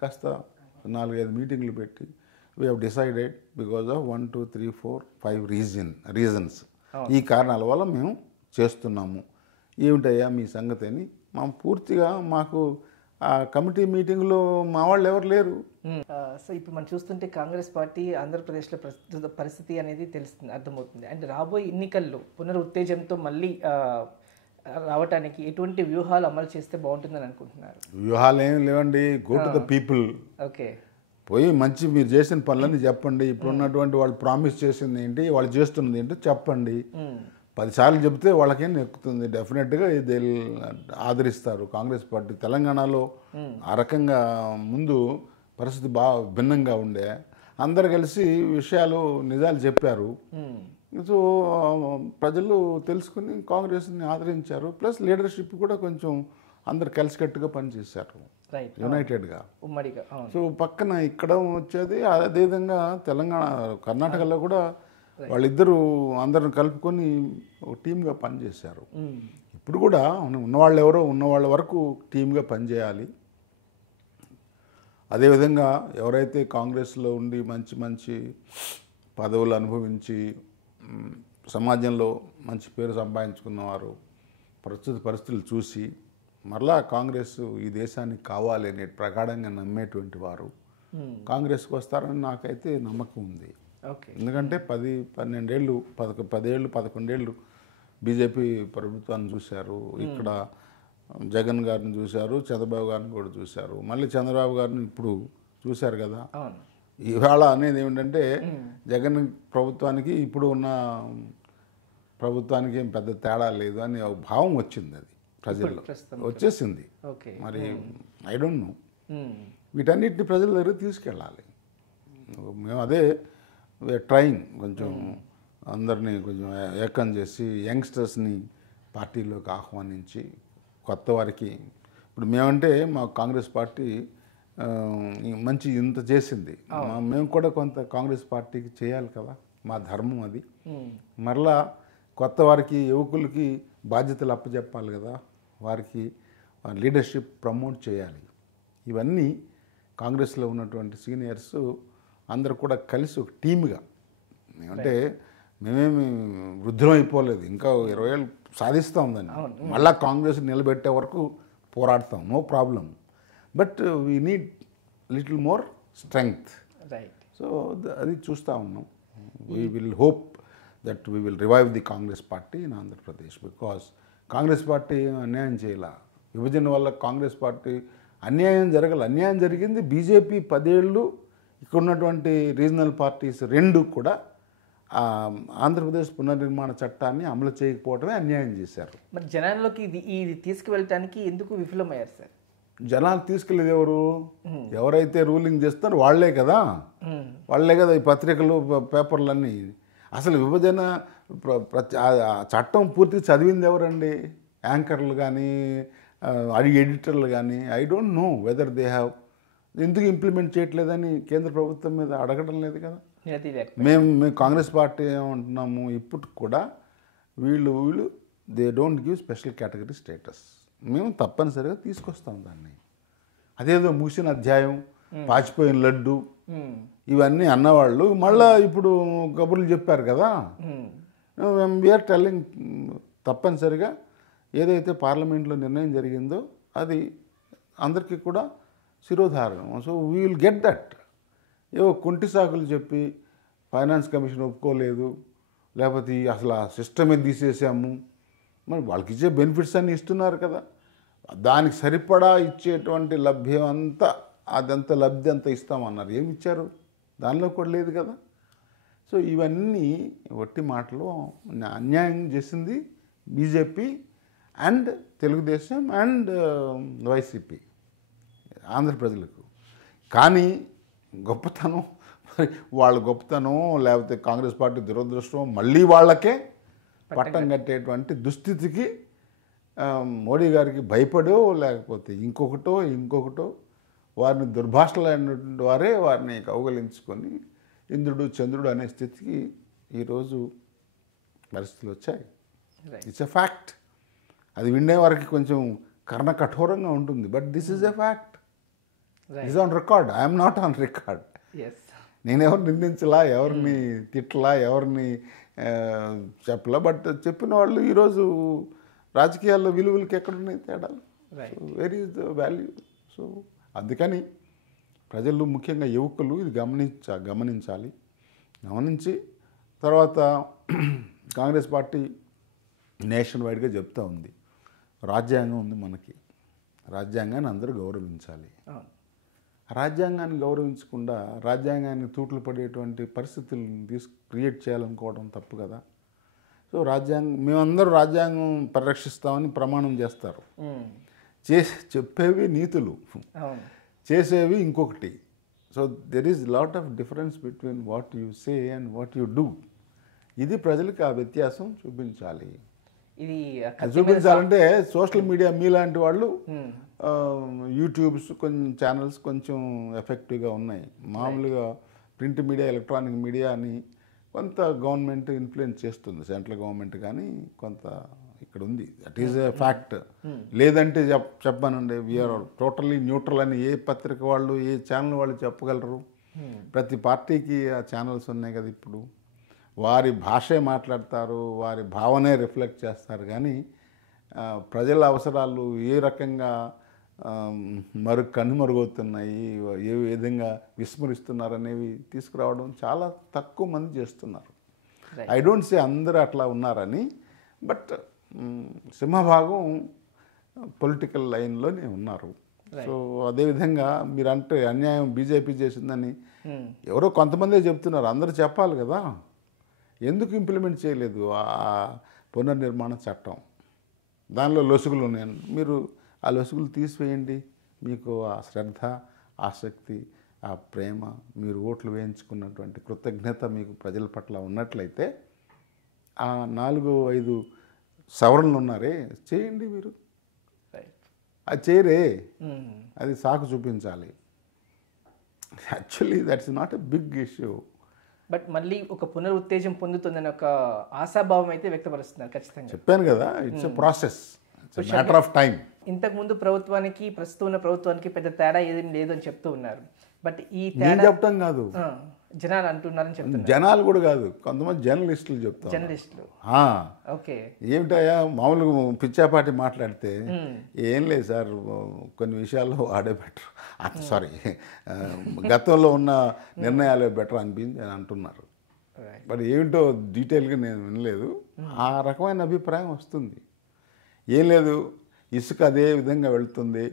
కాస్త 4-5 మీటింగ్లు పెట్టి we have decided because of 1, 2, 3, 4, 5 reasons, ఈ కారణాల వల్ల మేము చేస్తున్నాము, ఏమిటయ్యా మీ సంగతి అని పూర్తిగా మాకు ఆ కమిటీ మీటింగ్లో మా వాళ్ళు ఎవరు లేరు. సో ఇప్పుడు మనం చూస్తుంటే కాంగ్రెస్ పార్టీ ఆంధ్రప్రదేశ్లో ప్రస్తుత పరిస్థితి అనేది తెలుస్తుంది, అర్థమవుతుంది. అండ్ రాబోయే ఎన్నికల్లో పునరుత్తేజంతో మళ్ళీ రావటానికి ఎటువంటి వ్యూహాలు అమలు చేస్తే బాగుంటుందని అనుకుంటున్నారు? వ్యూహాలు ఏం లేవండి, go to the people. Okay, పోయి మంచి మీరు చేసిన పనులన్నీ చెప్పండి, ఇప్పుడు ఉన్నటువంటి వాళ్ళు ప్రామిస్ చేసింది ఏంటి, వాళ్ళు చేస్తున్నది ఏంటో చెప్పండి. 10 సార్లు చెప్తే వాళ్ళకేం ఎక్కుతుంది, డెఫినెట్గా ఇది ఆదరిస్తారు కాంగ్రెస్ పార్టీ. తెలంగాణలో ఆ రకంగా ముందు పరిస్థితి బాగా భిన్నంగా ఉండే, అందరు కలిసి విషయాలు నిజాలు చెప్పారు. సో ప్రజలు తెలుసుకుని కాంగ్రెస్ని ఆదరించారు. ప్లస్ లీడర్షిప్ కూడా కొంచెం అందరు కలిసికట్టుగా పనిచేశారు, యునైటెడ్గా, ఉమ్మడిగా. సో పక్కన ఇక్కడ వచ్చేది అదేవిధంగా తెలంగాణ కర్ణాటకలో కూడా వాళ్ళిద్దరూ అందరిని కలుపుకొని ఒక టీమ్గా పనిచేశారు. ఇప్పుడు కూడా ఉన్నవాళ్ళు ఎవరో ఉన్నవాళ్ళ వరకు టీమ్గా పనిచేయాలి. అదేవిధంగా ఎవరైతే కాంగ్రెస్లో ఉండి మంచి మంచి పదవులు అనుభవించి సమాజంలో మంచి పేరు సంపాదించుకున్నవారు ప్రస్తుత పరిస్థితులు చూసి మరలా కాంగ్రెస్ ఈ దేశానికి కావాలి అనే ప్రగాఢంగా నమ్మేటువంటి వారు కాంగ్రెస్కి వస్తారని నాకైతే నమ్మకం ఉంది. ఎందుకంటే 10-12 ఏళ్ళు 11 ఏళ్ళు బీజేపీ ప్రభుత్వాన్ని చూశారు, ఇక్కడ జగన్ గారిని చూశారు, చంద్రబాబు గారిని కూడా చూశారు, మళ్ళీ చంద్రబాబు గారిని ఇప్పుడు చూశారు కదా. ఇవాళ అనేది ఏమిటంటే జగన్ ప్రభుత్వానికి ఇప్పుడు ఉన్న ప్రభుత్వానికి ఏం పెద్ద తేడా లేదు అనే ఒక భావం వచ్చింది, అది ప్రజల్లో వచ్చేసింది. మరి ఐ డోంట్ నో, వీటన్నిటిని ప్రజల దగ్గర తీసుకెళ్ళాలి. మేము అదే ట్రైంగ్ కొంచెం అందరినీ కొంచెం ఏకం చేసి యంగ్స్టర్స్ని పార్టీలోకి ఆహ్వానించి కొత్త వారికి, ఇప్పుడు మేమంటే మా కాంగ్రెస్ పార్టీ మంచి ఇంత చేసింది, మేము కూడా కొంత కాంగ్రెస్ పార్టీకి చేయాలి కదా, మా ధర్మం అది. మరలా కొత్త వారికి యువకులకి బాధ్యతలు అప్పచెప్పాలి కదా, వారికి లీడర్షిప్ ప్రమోట్ చేయాలి. ఇవన్నీ కాంగ్రెస్లో ఉన్నటువంటి సీనియర్స్ అందరూ కూడా కలిసి ఒక టీమ్గా, అంటే మేమేమి వృద్ధులం అయిపోలేదు, ఇంకా 20 ఏళ్ళు సాధిస్తాం దాన్ని, మళ్ళీ కాంగ్రెస్ నిలబెట్టే వరకు పోరాడతాం, no problem. But we need little more strength. So అది చూస్తూ ఉన్నాం. We will hope that we will revive the Congress party in Andhra Pradesh, because Congress party అన్యాయం చేయాల, విభజన వల్ల కాంగ్రెస్ పార్టీ అన్యాయం జరగల, అన్యాయం జరిగింది బీజేపీ 10 ఏళ్ళు ఇక్కడ ఉన్నటువంటి రీజనల్ పార్టీస్ 2 కూడా ఆంధ్రప్రదేశ్ పునర్నిర్మాణ చట్టాన్ని అమలు చేయకపోవడమే అన్యాయం చేశారు. మరి జనాల్లోకి ఇది తీసుకువెళ్ళటానికి ఎందుకు విఫలమయ్యారు సార్? జనాలు తీసుకెళ్ళేది ఎవరు? ఎవరైతే రూలింగ్ చేస్తారో వాళ్లే కదా, వాళ్లే కదా ఈ పత్రికలు పేపర్లన్నీ. అసలు విభజన చట్టం పూర్తిగా చదివింది ఎవరండి? యాంకర్లు కానీ ఎడిటర్లు కానీ. I don't know whether they have, ఎందుకు ఇంప్లిమెంట్ చేయట్లేదని కేంద్ర ప్రభుత్వం మీద అడగడం లేదు కదా. మేము కాంగ్రెస్ పార్టీ ఏమంటున్నాము, ఇప్పుడు కూడా వీళ్ళు they don't give special category status, మేము తప్పనిసరిగా తీసుకొస్తాం దాన్ని. అదేదో ముగిసిన అధ్యాయం, పాచిపోయిన లడ్డు, ఇవన్నీ అన్నవాళ్ళు మళ్ళీ ఇప్పుడు కబుర్లు చెప్పారు కదా. వీఆర్ టెల్లింగ్, తప్పనిసరిగా ఏదైతే పార్లమెంట్లో నిర్ణయం జరిగిందో అది అందరికీ కూడా శిరోధారణం. So we will get that. ఏవో కుంటి సాకులు చెప్పి ఫైనాన్స్ కమిషన్ ఒప్పుకోలేదు, లేకపోతే అసలు ఆ సిస్టమే తీసేసాము, మరి వాళ్ళకి ఇచ్చే బెనిఫిట్స్ అన్నీ ఇస్తున్నారు కదా, దానికి సరిపడా ఇచ్చేటువంటి లభ్యం అంతా అదంతా లబ్ధి అంతా ఇస్తామన్నారు, ఏమి ఇచ్చారు? దానిలో కూడా లేదు కదా. సో ఇవన్నీ వట్టి మాటలు. అన్యాయం చేసింది BJP and Telugu Desam and YCP Andhra ప్రజలకు. కానీ గొప్పతనం, వాళ్ళ గొప్పతనం లేకపోతే కాంగ్రెస్ పార్టీ దురదృష్టం మళ్ళీ వాళ్ళకే పట్టం కట్టేటువంటి దుస్థితికి మోడీ గారికి భయపడో లేకపోతే ఇంకొకటో వారిని దుర్భాషలైనటువంటి వారే వారిని కౌగలించుకొని ఇంద్రుడు చంద్రుడు అనే స్థితికి ఈరోజు పరిస్థితులు వచ్చాయి. It's a fact. అది వినే వారికి కొంచెం కర్ణ కఠోరంగా ఉంటుంది, but this is a fact. Is on record, I'm not on record. నేనెవరు నిందించలా, ఎవరిని తిట్టలా, ఎవరిని చెప్పలే. బట్ చెప్పిన వాళ్ళు ఈరోజు రాజకీయాల్లో విలువలకి ఎక్కడున్నాయి తేడాలు? Where is the value? So అందుకని ప్రజలు ముఖ్యంగా యువకులు ఇది గమనించాలి. గమనించి తర్వాత కాంగ్రెస్ పార్టీ నేషన్ వైడ్గా చెప్తా ఉంది, రాజ్యాంగం ఉంది మనకి, రాజ్యాంగాన్ని అందరూ గౌరవించాలి. రాజ్యాంగాన్ని గౌరవించకుండా రాజ్యాంగాన్ని తూట్లు పడేటువంటి పరిస్థితులను క్రియేట్ చేయాలనుకోవడం తప్పు కదా. సో మేమందరూ రాజ్యాంగం పరిరక్షిస్తామని ప్రమాణం చేస్తారు. చెప్పేవి నీతులు, చేసేవి ఇంకొకటి. So there is lot of difference between what you say and what you do. ఇది ప్రజలకు ఆ వ్యత్యాసం చూపించాలి. ఇది చూపించాలంటే సోషల్ మీడియా మీలాంటి వాళ్ళు యూట్యూబ్స్ కొంచెం ఛానల్స్ కొంచెం ఎఫెక్టివ్గా ఉన్నాయి. మామూలుగా ప్రింట్ మీడియా, ఎలక్ట్రానిక్ మీడియా అని కొంత గవర్నమెంట్ ఇన్ఫ్లుయెన్స్ చేస్తుంది, సెంట్రల్ గవర్నమెంట్ కానీ కొంత ఇక్కడ ఉంది. That is a fact. లేదంటే చెప్పానండి, వీఆర్ టోటల్లీ న్యూట్రల్ అని ఏ పత్రిక వాళ్ళు, ఏ ఛానల్ వాళ్ళు చెప్పగలరు? ప్రతి పార్టీకి ఆ ఛానల్స్ ఉన్నాయి కదా. ఇప్పుడు వారి భాషే మాట్లాడతారు, వారి భావనే రిఫ్లెక్ట్ చేస్తారు. కానీ ప్రజల అవసరాలు ఏ రకంగా కనుమరుగవుతున్నాయి, ఏ విధంగా విస్మరిస్తున్నారు అనేవి తీసుకురావడం చాలా తక్కువ మంది చేస్తున్నారు. ఐ డోంట్ సే అందరూ అట్లా ఉన్నారని, బట్ సింహభాగం పొలిటికల్ లైన్లోనే ఉన్నారు. సో అదేవిధంగా మీరు అంటే అన్యాయం బీజేపీ చేసిందని ఎవరో కొంతమందే చెప్తున్నారు, అందరూ చెప్పాలి కదా. ఎందుకు ఇంప్లిమెంట్ చేయలేదు ఆ పునర్నిర్మాణ చట్టం? దానిలో లొసుగులు ఉన్నాయి. మీరు ఆ లొసుగులు తీసివేయండి. మీకు ఆ శ్రద్ధ, ఆసక్తి, ఆ ప్రేమ, మీరు ఓట్లు వేయించుకున్నటువంటి కృతజ్ఞత మీకు ప్రజల పట్ల ఉన్నట్లయితే ఆ 4-5 సవరణలు ఉన్నారే చేయండి. మీరు అది చేయరే, అది సాకు చూపించాలి. Actually that's not a big issue. But మళ్ళీ ఒక పునరుత్తేజం పొందుతుందని ఒక ఆశాభావం అయితే వ్యక్తపరుస్తున్నారు. ఖచ్చితంగా చెప్పాను కదా, it's a process, it's matter of time. ఇంతకుముందు ప్రభుత్వానికి ప్రస్తుతం ఉన్న ప్రభుత్వానికి పెద్ద తేడా ఏదేం లేదని చెప్తూ ఉన్నారు. బట్ ఈ తేడా చెప్పడం కాదు, జనాలు అంటున్నారని చెప్తున్నారు. జనాలు కూడా కాదు, కొంతమంది జర్నలిస్టులు చెప్తారు. జర్నలిస్టులు ఓకే, ఏమిటయా మామూలుగా పిచ్చాపాటి మాట్లాడితే ఏం లేదు సార్, కొన్ని విషయాల్లో వాడే బెటర్, సారీ గతంలో ఉన్న నిర్ణయాలే బెటర్ అనిపించి అని అంటున్నారు. మరి ఏమిటో డీటెయిల్గా నేను వినలేదు. ఆ రకమైన అభిప్రాయం వస్తుంది. ఏం లేదు, ఇసుక అదే విధంగా వెళుతుంది,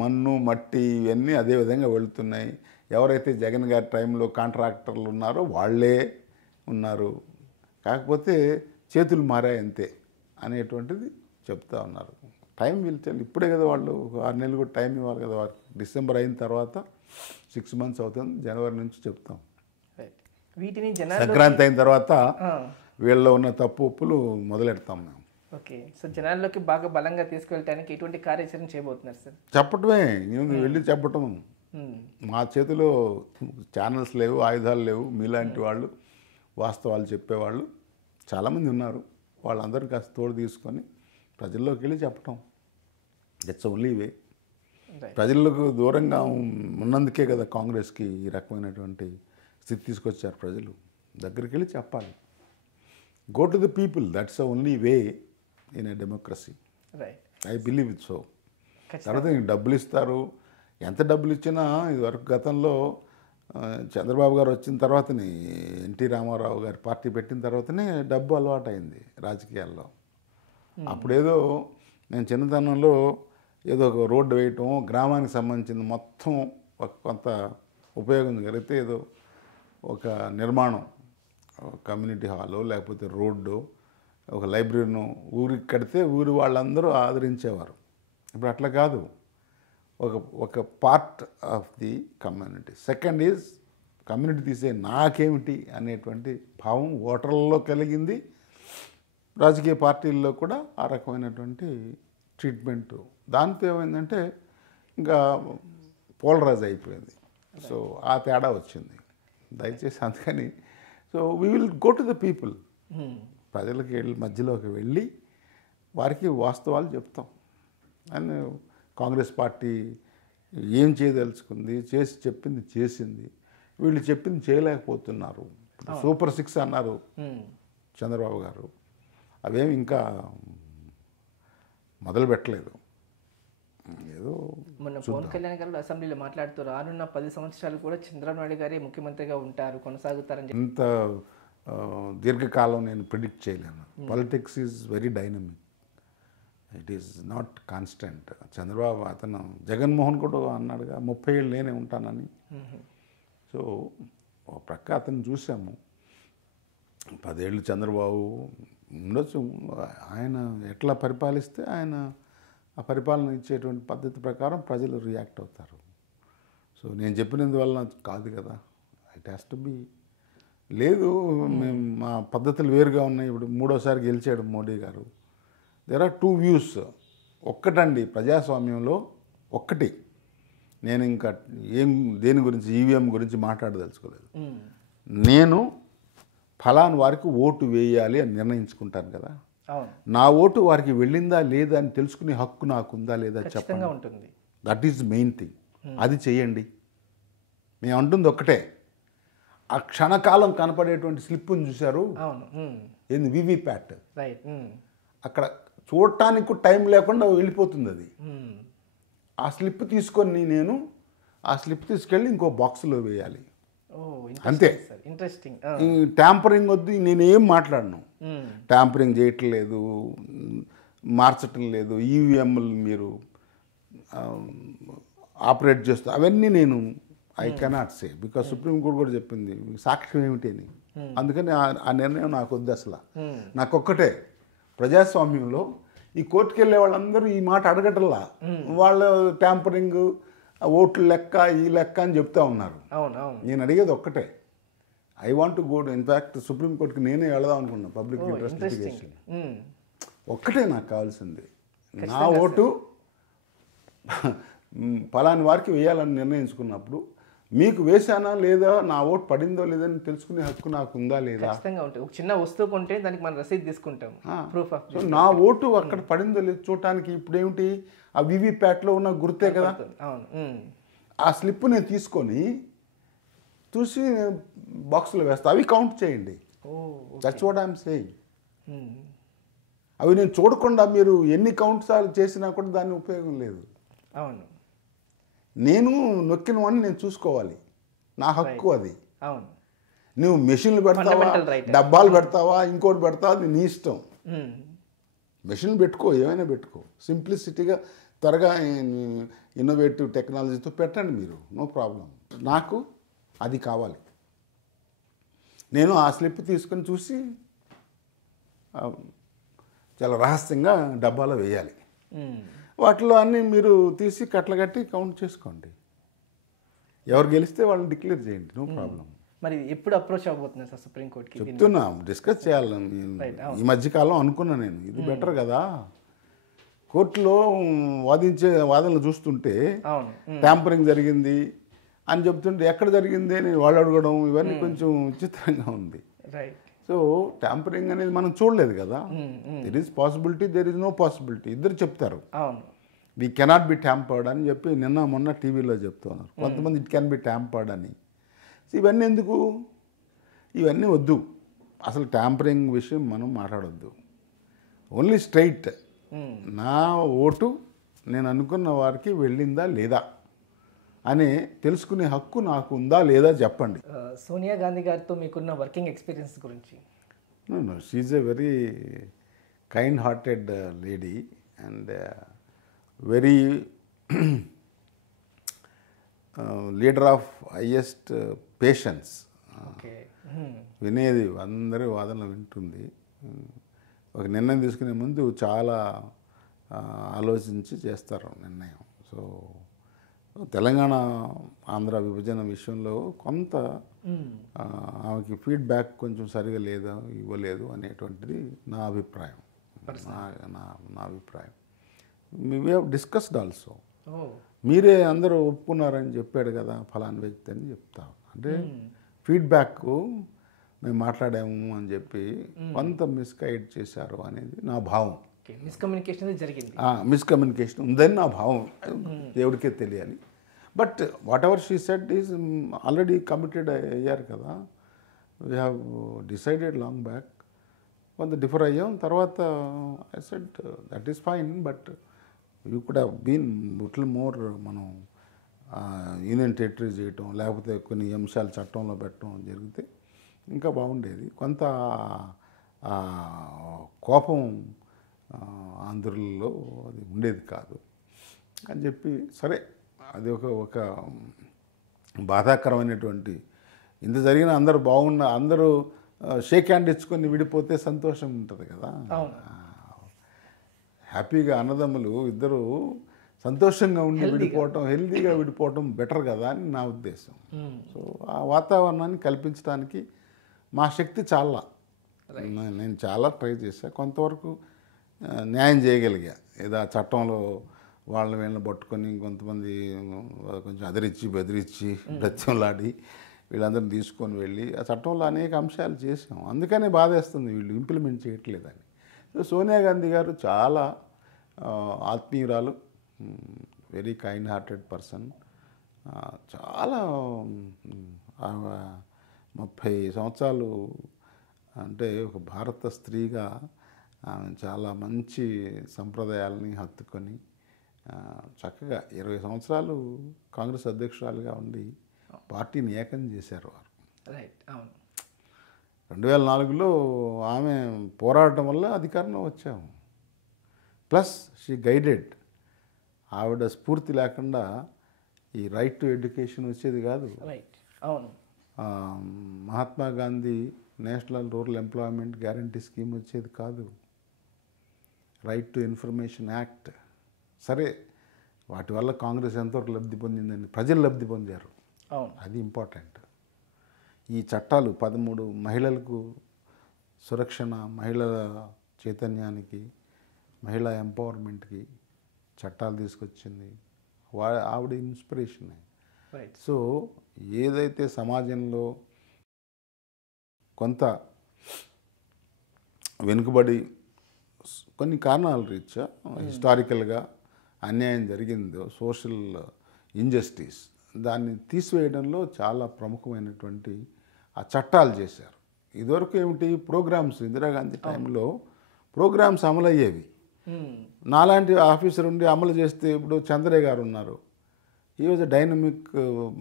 మన్ను మట్టి ఇవన్నీ అదే విధంగా వెళుతున్నాయి. ఎవరైతే జగన్ గారి టైంలో కాంట్రాక్టర్లు ఉన్నారో వాళ్ళే ఉన్నారు, కాకపోతే చేతులు మారాయి అంతే అనేటువంటిది చెప్తా ఉన్నారు. టైం పిలిచాలి, ఇప్పుడే కదా వాళ్ళు 6 నెలలు కూడా టైం ఇవ్వాలి కదా వారికి. డిసెంబర్ అయిన తర్వాత 6 months అవుతుంది, జనవరి నుంచి చెప్తాం. వీటిని సంక్రాంతి అయిన తర్వాత వీళ్ళలో ఉన్న తప్పు ఒప్పులు మొదలెడతాం మేము. ఓకే, సో జనాల్లోకి బాగా బలంగా తీసుకెళ్ళడానికి ఎటువంటి కార్యాచరణ చేయబోతున్నారు సార్? చెప్పటమే, నేను వెళ్ళి చెప్పటం. మా చేతిలో ఛానల్స్ లేవు, ఆయుధాలు లేవు. మీలాంటి వాళ్ళు వాస్తవాలు చెప్పేవాళ్ళు చాలామంది ఉన్నారు. వాళ్ళందరూ కాస్త తోడు తీసుకొని ప్రజల్లోకి వెళ్ళి చెప్పటం. That's only way. ప్రజలకు దూరంగా ఉన్నందుకే కదా కాంగ్రెస్కి ఈ రకమైనటువంటి స్థితి తీసుకొచ్చారు. ప్రజలు దగ్గరికి వెళ్ళి చెప్పాలి. Go to the people, that's the only way in a democracy. I believe it. So తర్వాత డబ్బులు ఇస్తారు, ఎంత డబ్బులు ఇచ్చినా ఇదివరకు గతంలో చంద్రబాబు గారు వచ్చిన తర్వాతనే, ఎన్టీ రామారావు గారి పార్టీ పెట్టిన తర్వాతనే డబ్బు అలవాటు అయింది రాజకీయాల్లో. అప్పుడేదో నేను చిన్నతనంలో ఏదో ఒక రోడ్డు వేయటం, గ్రామానికి సంబంధించిన మొత్తం కొంత ఉపయోగం జరిగితే ఏదో ఒక నిర్మాణం, కమ్యూనిటీ హాలు లేకపోతే రోడ్డు, ఒక లైబ్రరీను ఊరికి కడితే ఊరి వాళ్ళందరూ ఆదరించేవారు. ఇప్పుడు అట్లా కాదు, ఒక part of the community. Second is community తీసే నాకేమిటి అనేటువంటి భావం ఓటర్లలో కలిగింది. రాజకీయ పార్టీల్లో కూడా ఆ రకమైనటువంటి ట్రీట్మెంటు. దాంతో ఏమైందంటే ఇంకా పోలరైజ్ అయిపోయింది. సో ఆ తేడా వచ్చింది. దయచేసి అందుకని so we will go to the people, ప్రజలకి మధ్యలోకి వెళ్ళి వారికి వాస్తవాలు చెప్తాం. అండ్ కాంగ్రెస్ పార్టీ ఏం చేయదలుచుకుంది, చెప్పింది చేసింది. వీళ్ళు చెప్పింది చేయలేకపోతున్నారు. సూపర్ 6 అన్నారు, చంద్రబాబు గారు అవేమి ఇంకా మొదలు పెట్టలేదు. ఏదో మొన్న పవన్ కళ్యాణ్ గారు అసెంబ్లీలో మాట్లాడుతూ రానున్న 10 సంవత్సరాలు కూడా చంద్రబాబు నాయుడు గారే ముఖ్యమంత్రిగా ఉంటారు, కొనసాగుతారని చెప్పి. ఇంత దీర్ఘకాలం నేను ప్రిడిక్ట్ చేయలేను. Politics is very dynamic, it is not constant. Chandrababu అతను జగన్మోహన్ కూడా అన్నాడుగా 30 ఏళ్ళు నేనే ఉంటానని. సో ఒక ప్రక్క అతను చూసాము, 10 ఏళ్ళు చంద్రబాబు ఉండొచ్చు. ఆయన ఎట్లా పరిపాలిస్తే ఆయన ఆ పరిపాలన ఇచ్చేటువంటి పద్ధతి ప్రకారం ప్రజలు రియాక్ట్ అవుతారు. సో నేను చెప్పినందువల్ల కాదు కదా, ఇట్ హ్యాస్ టు బి. లేదు మేము మా పద్ధతులు వేరుగా ఉన్నాయి. ఇప్పుడు 3వసారి గెలిచాడు మోడీ గారు. There are 2 views. ఒక్కటండి ప్రజాస్వామ్యంలో ఒక్కటి, నేను ఇంకా దేని గురించి ఈవీఎం గురించి మాట్లాడదలుచుకోలేదు. నేను ఫలాని వారికి ఓటు వేయాలి అని నిర్ణయించుకుంటాను కదా, నా ఓటు వారికి వెళ్ళిందా లేదా అని తెలుసుకునే హక్కు నాకుందా లేదా చెప్పండి. ఉంటుంది. That is main thing. అది చెయ్యండి. మేము అంటుంది ఒక్కటే, ఆ క్షణకాలం కనపడేటువంటి స్లిప్ని చూశారు, ఏంది వివిప్యాట్, అక్కడ చూడటానికి టైం లేకుండా వెళ్ళిపోతుంది అది. ఆ స్లిప్ తీసుకొని నేను ఆ స్లిప్ తీసుకెళ్ళి ఇంకో బాక్స్లో వేయాలి, అంతే. ఇంట్రెస్టింగ్. ట్యాంపరింగ్ వద్దు, నేనేం మాట్లాడను. ట్యాంపరింగ్ చేయట్లేదు, మార్చటం లేదు, ఈవీఎంలు మీరు ఆపరేట్ చేస్తూ అవన్నీ నేను I cannot say, because supreme court కూడా చెప్పింది సాక్ష్యం ఏమిటి అని. అందుకని ఆ నిర్ణయం నాకు వద్దు అసలు. నాకొక్కటే, ప్రజాస్వామ్యంలో ఈ కోర్టుకు వెళ్ళే వాళ్ళందరూ ఈ మాట అడగటల్లా, వాళ్ళ ట్యాంపరింగ్, ఓట్లు లెక్క, ఈ లెక్క అని చెప్తా ఉన్నారు. నేను అడిగేది ఒక్కటే, I want to go to, in fact సుప్రీంకోర్టుకి నేనే వెళదాం అనుకున్నా, పబ్లిక్ ఇంట్రెస్ట్ లిటిగేషన్. ఒక్కటే నాకు కావాల్సింది, నా ఓటు ఫలాని వారికి వేయాలని నిర్ణయించుకున్నప్పుడు మీకు వేసానా లేదా, నా ఓటు పడిందో లేదని తెలుసుకునే హక్కు నాకు ఉందా లేదా. ఒక చిన్న వస్తువు కొంటే దానికి మనం రసీదు తీసుకుంటాం, ప్రూఫ్ ఆఫ్. సో నా ఓటు అక్కడ పడిందో లేదు చూడటానికి ఇప్పుడు ఏమిటి, ఆ వివిప్యాట్లో ఉన్న గుర్తే కదా, ఆ స్లిప్ నేను తీసుకొని చూసి బాక్స్లో వేస్తా, అవి కౌంట్ చేయండి. That's what I'm saying. అవి నేను చూడకుండా మీరు ఎన్ని కౌంట్స్ చేసినా కూడా దాని ఉపయోగం లేదు. అవును, నేను నొక్కినవన్నీ నేను చూసుకోవాలి, నా హక్కు అది. అవును, నువ్వు మెషిన్లు పెడతావా, డబ్బాలు పెడతావా, ఇంకోటి పెడతావా, అది నీ ఇష్టం. మెషిన్ పెట్టుకో, ఏమైనా పెట్టుకో, సింప్లిసిటీగా త్వరగా ఇన్నోవేటివ్ టెక్నాలజీతో పెట్టండి మీరు, నో ప్రాబ్లం. నాకు అది కావాలి. నేను ఆ స్లిప్ తీసుకొని చూసి చాలా రహస్యంగా డబ్బాలో వేయాలి. వాటిలో అన్నీ మీరు తీసి కట్ల కట్టి కౌంట్ చేసుకోండి. ఎవరు గెలిస్తే వాళ్ళని డిక్లేర్ చేయండి, నో ప్రాబ్లం. మరి ఎప్పుడు అప్రోచ్ అవ్వబోతుంది సార్ సుప్రీంకోర్టుకి? చెప్తున్నా, డిస్కస్ చేయాలని ఈ మధ్యకాలం అనుకున్నా నేను, ఇది బెటర్ కదా. కోర్టులో వాదనలు చూస్తుంటే ట్యాంపరింగ్ జరిగింది అని చెప్తుంటే ఎక్కడ జరిగింది అని వాళ్ళు అడగడం, ఇవన్నీ కొంచెం విచిత్రంగా ఉంది. సో ట్యాంపరింగ్ అనేది మనం చూడలేదు కదా. There is possibility, there is no possibility, ఇద్దరు చెప్తారు. వీ కెనాట్ బి ట్యాంపర్డ్ అని చెప్పి మొన్న టీవీలో చెప్తున్నారు కొంతమంది, ఇట్ కెన్ బి ట్యాంపర్డ్ అని. ఇవన్నీ ఎందుకు, ఇవన్నీ వద్దు. అసలు ట్యాంపరింగ్ విషయం మనం మాట్లాడొద్దు. ఓన్లీ స్ట్రైట్, నా ఓటు నేను అనుకున్న వారికి వెళ్ళిందా లేదా అని తెలుసుకునే హక్కు నాకు ఉందా లేదా చెప్పండి. సోనియా గాంధీ గారితో మీకున్న వర్కింగ్ ఎక్స్పీరియన్స్ గురించి? She is a very kind hearted lady and very leader of highest patience. వినేది, అందరి వాదనలు వింటుంది. ఒక నిర్ణయం తీసుకునే ముందు చాలా ఆలోచించి చేస్తారు నిర్ణయం. సో తెలంగాణ ఆంధ్ర విభజన విషయంలో కొంత ఆమెకి ఫీడ్బ్యాక్ కొంచెం సరిగా లేదా, ఇవ్వలేదు అనేటువంటిది నా అభిప్రాయం. నా అభిప్రాయం. We have discussed also. మీరే అందరూ ఒప్పుకున్నారని చెప్పాడు కదా ఫలానా వ్యక్తి అని చెప్తాం. అంటే ఫీడ్బ్యాక్ మేము మాట్లాడాము అని చెప్పి కొంత మిస్గైడ్ చేశారు అనేది నా భావం. మిస్కమ్యూనికేషన్ జరిగింది, మిస్కమ్యూనికేషన్ ఉందని నా భావం, దేవుడికే తెలియాలి. But whatever she said is already committed అయ్యారు కదా. We have decided long back కొంత డిఫర్ అయ్యాం. తర్వాత I said that is fine, but you could have been little more. మనం యూనియన్ టెరిటరీ చేయటం, లేకపోతే కొన్ని అంశాలు చట్టంలో పెట్టడం జరిగితే ఇంకా బాగుండేది. కొంత కోపం ఆంధ్రులలో అది ఉండేది కాదు అని చెప్పి, సరే అది ఒక బాధాకరమైనటువంటి, ఇంత జరిగిన అందరూ బాగున్న, అందరూ షేక్ హ్యాండ్ ఇచ్చుకొని విడిపోతే సంతోషం ఉంటుంది కదా. హ్యాపీగా అన్నదమ్ములు ఇద్దరు సంతోషంగా ఉండి విడిపోవటం, హెల్తీగా విడిపోవటం బెటర్ కదా అని నా ఉద్దేశం. సో ఆ వాతావరణాన్ని కల్పించడానికి మా శక్తి చాలా, నేను చాలా ట్రై చేశాను. కొంతవరకు న్యాయం చేయగలిగా. ఏదో ఆ చట్టంలో వాళ్ళని వీళ్ళని పట్టుకొని కొంతమంది కొంచెం అదిరించి బెదిరించి బ్రత్యంలాడి వీళ్ళందరిని తీసుకొని వెళ్ళి ఆ చట్టంలో అనేక అంశాలు చేసాం. అందుకనే బాధేస్తుంది వీళ్ళు ఇంప్లిమెంట్ చేయట్లేదని. సో సోనియా గాంధీ గారు చాలా ఆత్మీయురాలు, వెరీ కైండ్ హార్టెడ్ పర్సన్. చాలా 30 సంవత్సరాలు అంటే ఒక భారత స్త్రీగా ఆమె చాలా మంచి సంప్రదాయాలని హత్తుకొని చక్కగా 20 సంవత్సరాలు కాంగ్రెస్ అధ్యక్షురాలుగా ఉండి పార్టీని ఏకం చేశారు వారు. రైట్, అవును. 2004లో ఆమె పోరాటం వల్ల అధికారంలో వచ్చాము. Plus she guided. ఆవిడ స్ఫూర్తి లేకుండా ఈ రైట్ టు ఎడ్యుకేషన్ వచ్చేది కాదు. రైట్, అవును. Mahatma Gandhi national rural employment guarantee scheme వచ్చేది కాదు. రైట్ టు ఇన్ఫర్మేషన్ యాక్ట్, సరే వాటి వల్ల కాంగ్రెస్ ఎంతవరకు లబ్ధి పొందిందని ప్రజలు లబ్ధి పొందారు, అది ఇంపార్టెంట్. ఈ చట్టాలు 13 మహిళలకు సురక్షణ, మహిళల చైతన్యానికి, మహిళా ఎంపవర్మెంట్కి చట్టాలు తీసుకొచ్చింది ఆవిడ ఇన్స్పిరేషనే. సో ఏదైతే సమాజంలో కొంత వెనుకబడి కొన్ని కారణాల రీత్యా హిస్టారికల్గా అన్యాయం జరిగిందో, సోషల్ ఇంజస్టిస్, దాన్ని తీసివేయడంలో చాలా ప్రముఖమైనటువంటి ఆ చట్టాలు చేశారు. ఇదివరకు ఏమిటి, ప్రోగ్రామ్స్, ఇందిరాగాంధీ టైంలో ప్రోగ్రామ్స్ అమలయ్యేవి. నాలాంటి ఆఫీసర్ ఉండి అమలు చేస్తే, ఇప్పుడు చంద్రయ్య గారు ఉన్నారు, ఈ వాజ్ డైనమిక్,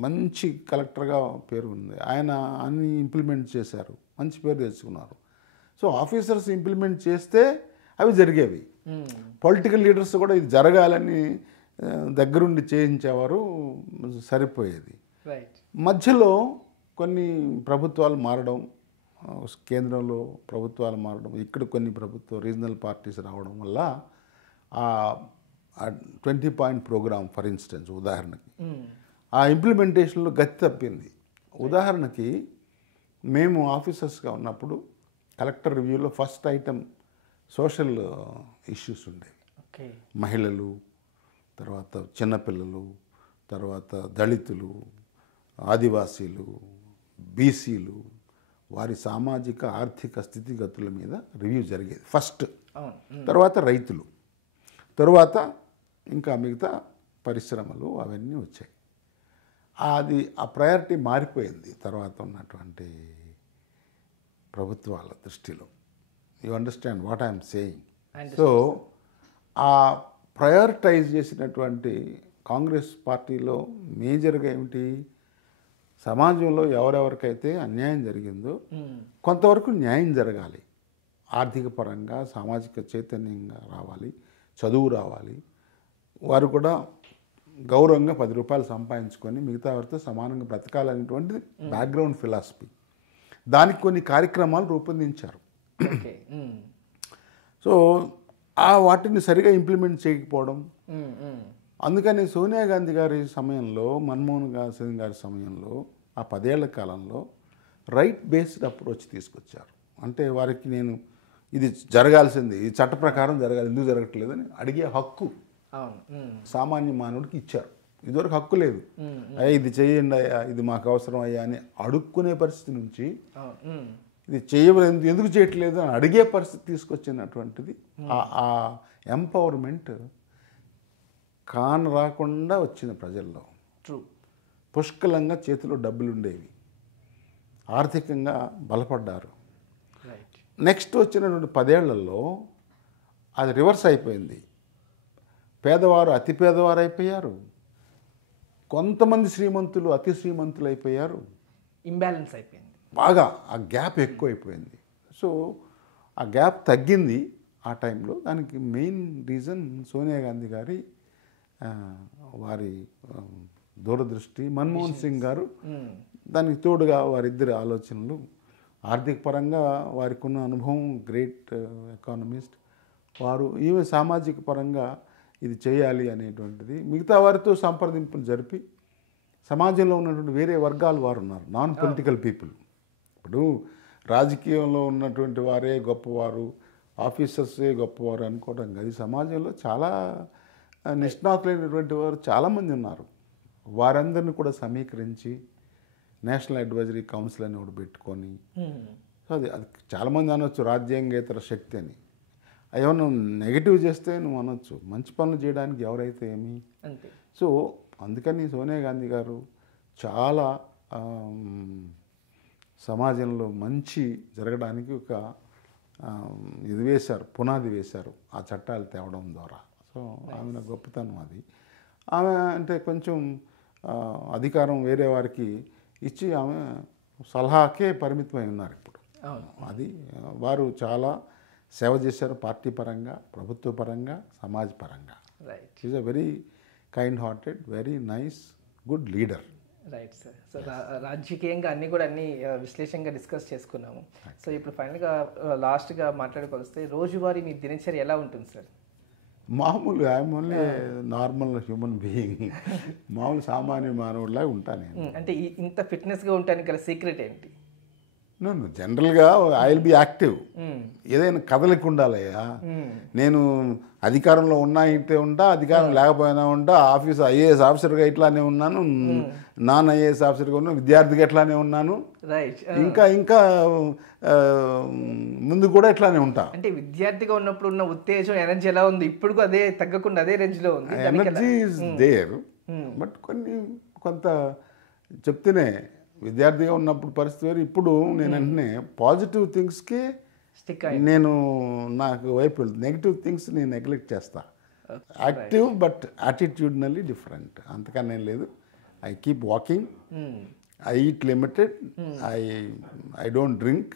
మంచి కలెక్టర్గా పేరు ఉంది. ఆయన అన్ని ఇంప్లిమెంట్ చేశారు, మంచి పేరు తెచ్చుకున్నారు. సో ఆఫీసర్స్ ఇంప్లిమెంట్ చేస్తే అవి జరిగేవి. పొలిటికల్ లీడర్స్ కూడా ఇది జరగాలని దగ్గరుండి చేయించేవారు, సరిపోయేది. మధ్యలో కొన్ని ప్రభుత్వాలు మారడం, కేంద్రంలో ప్రభుత్వాలు మారడం, ఇక్కడ కొన్ని రీజనల్ పార్టీస్ రావడం వల్ల ఆ 20 పాయింట్ ప్రోగ్రామ్ ఫర్ ఇన్స్టెన్స్ ఉదాహరణకి ఆ ఇంప్లిమెంటేషన్లో గతి తప్పింది. ఉదాహరణకి మేము ఆఫీసర్స్గా ఉన్నప్పుడు కలెక్టర్ రివ్యూలో ఫస్ట్ ఐటమ్ సోషల్ ఇష్యూస్ ఉండేవి. మహిళలు, తర్వాత చిన్నపిల్లలు, తర్వాత దళితులు, ఆదివాసీలు, బీసీలు, వారి సామాజిక ఆర్థిక స్థితిగతుల మీద రివ్యూ జరిగేది ఫస్ట్. తర్వాత రైతులు, తర్వాత ఇంకా మిగతా పరిశ్రమలు, అవన్నీ వచ్చాయి. అది ఆ ప్రయారిటీ మారిపోయింది తర్వాత ఉన్నటువంటి ప్రభుత్వాల దృష్టిలో. You understand what I'm saying? So ఆ ప్రయారిటైజ్ చేసినటువంటి కాంగ్రెస్ పార్టీలో మేజర్గా ఏమిటి, సమాజంలో ఎవరెవరికైతే అన్యాయం జరిగిందో కొంతవరకు న్యాయం జరగాలి, ఆర్థిక పరంగా సామాజిక చైతన్యంగా రావాలి, చదువు రావాలి, వారు కూడా గౌరవంగా 10 రూపాయలు సంపాదించుకొని మిగతా వారితో సమానంగా బ్రతకాలనేటువంటి బ్యాక్గ్రౌండ్ ఫిలాసఫీ. దానికి కొన్ని కార్యక్రమాలు రూపొందించారు. సో వాటిని సరిగా ఇంప్లిమెంట్ చేయకపోవడం, అందుకని సోనియా గాంధీ గారి సమయంలో, మన్మోహన్ సింగ్ గారి సమయంలో, ఆ 10 ఏళ్ల కాలంలో రైట్ బేస్డ్ అప్రోచ్ తీసుకొచ్చారు. అంటే వారికి నేను ఇది జరగాల్సింది, ఈ చట్ట ప్రకారం జరగాలి, ఎందుకు జరగట్లేదని అడిగే హక్కు సామాన్య మానవుడికి ఇచ్చారు. ఇదివరకు హక్కు లేదు. అయ్యా ఇది చేయండి అయ్యా, ఇది మాకు అవసరం అయ్యా అని అడుక్కునే పరిస్థితి నుంచి ఇది చేయలేదు, ఎందుకు చేయట్లేదు అని అడిగే పరిస్థితి తీసుకొచ్చినటువంటిది ఆ ఎంపవర్మెంట్ కాన రాకుండా వచ్చిన ప్రజల్లో. పుష్కలంగా చేతిలో డబ్బులు ఉండేవి, ఆర్థికంగా బలపడ్డారు. నెక్స్ట్ వచ్చినటువంటి 10 ఏళ్లలో అది రివర్స్ అయిపోయింది. పేదవారు అతి పేదవారు అయిపోయారు, కొంతమంది శ్రీమంతులు అతి శ్రీమంతులు అయిపోయారు. ఇంబ్యాలెన్స్ అయిపోయింది బాగా, ఆ గ్యాప్ ఎక్కువైపోయింది. సో ఆ గ్యాప్ తగ్గింది ఆ టైంలో. దానికి మెయిన్ రీజన్ సోనియా గాంధీ గారి వారి దూరదృష్టి, మన్మోహన్ సింగ్ గారు దానికి తోడుగా వారిద్దరి ఆలోచనలు. ఆర్థిక పరంగా వారికి ఉన్న అనుభవం, గ్రేట్ ఎకానమిస్ట్ వారు. ఈమె సామాజిక పరంగా ఇది చేయాలి అనేటువంటిది మిగతా వారితో సంప్రదింపులు జరిపి, సమాజంలో ఉన్నటువంటి వేరే వర్గాలు వారు ఉన్నారు, నాన్ పొలిటికల్ పీపుల్. ఇప్పుడు రాజకీయంలో ఉన్నటువంటి వారే గొప్పవారు, ఆఫీసర్సే గొప్పవారు అనుకోవడం కాదు. సమాజంలో చాలా నిష్ణాతులైనటువంటి వారు చాలామంది ఉన్నారు. వారందరినీ కూడా సమీకరించి నేషనల్ అడ్వైజరీ కౌన్సిల్ అని ఒకటి పెట్టుకొని, సో అది చాలామంది అనొచ్చు రాజ్యాంగేతర శక్తి అని. ఏమన్నా నెగిటివ్ చేస్తే నువ్వు అనొచ్చు, మంచి పనులు చేయడానికి ఎవరైతే ఏమి. సో అందుకని సోనియా గాంధీ గారు చాలా సమాజంలో మంచి జరగడానికి ఒక ఇది వేశారు, పునాది వేశారు ఆ చట్టాలు తేవడం ద్వారా. సో ఆమె గొప్పతనం అది. ఆమె అంటే కొంచెం అధికారం వేరే వారికి ఇచ్చి ఆమె సలహాకే పరిమితమై ఉన్నారు ఇప్పుడు. అది వారు చాలా సేవ చేశారు, పార్టీ పరంగా, ప్రభుత్వ పరంగా, సమాజ పరంగా. Is a very kind hearted, very nice, good leader. Right sir. So రాజకీయంగా అన్ని విశ్లేషణగా డిస్కస్ చేసుకున్నాము. సో ఇప్పుడు ఫైనల్గా లాస్ట్గా మాట్లాడుకొస్తే రోజువారీ మీ దినచర్య ఎలా ఉంటుంది సార్? మామూలు I'm only normal human being, మామూలు సామాన్య మానవుడిలా ఉంటాను నేను. అంటే ఇంత ఫిట్నెస్గా ఉండడానికి గల సీక్రెట్ ఏంటి? నేను జనరల్గా ఐ విల్ బి యాక్టివ్. ఏదైనా కదలిక ఉండాలయ్యా. నేను అధికారంలో ఉన్నా ఇంటే ఉంటా, అధికారం లేకపోయినా ఉంటా, ఐఏఎస్ ఆఫీసర్గా ఇట్లానే ఉన్నాను, నాన్ ఐఏఎస్ ఆఫీసర్గా ఉన్నాను, విద్యార్థిగా ఎట్లానే ఉన్నాను, ఇంకా ఇంకా ముందు కూడా ఇట్లానే ఉంటా. అంటే విద్యార్థిగా ఉన్నప్పుడు ఉన్న ఉత్తేజం, ఎనర్జీ ఎలా ఉంది? ఇప్పుడు అదే తగ్గకుండా అదే రేంజ్లో ఉంది. ఎనర్జీ ఈజ్ దేర్, బట్ కొంత చెప్తేనే విద్యార్థిగా ఉన్నప్పుడు పరిస్థితి వేరు. ఇప్పుడు నేను వెంటనే పాజిటివ్ థింగ్స్కి నాకు వైపు వెళ్తుంది, నెగిటివ్ థింగ్స్ నేను నెగ్లెక్ట్ చేస్తా. యాక్టివ్ బట్ యాటిట్యూడ్నల్లీ డిఫరెంట్, అంతకన్నా ఏం లేదు. I keep walking, I eat limited, I don't drink.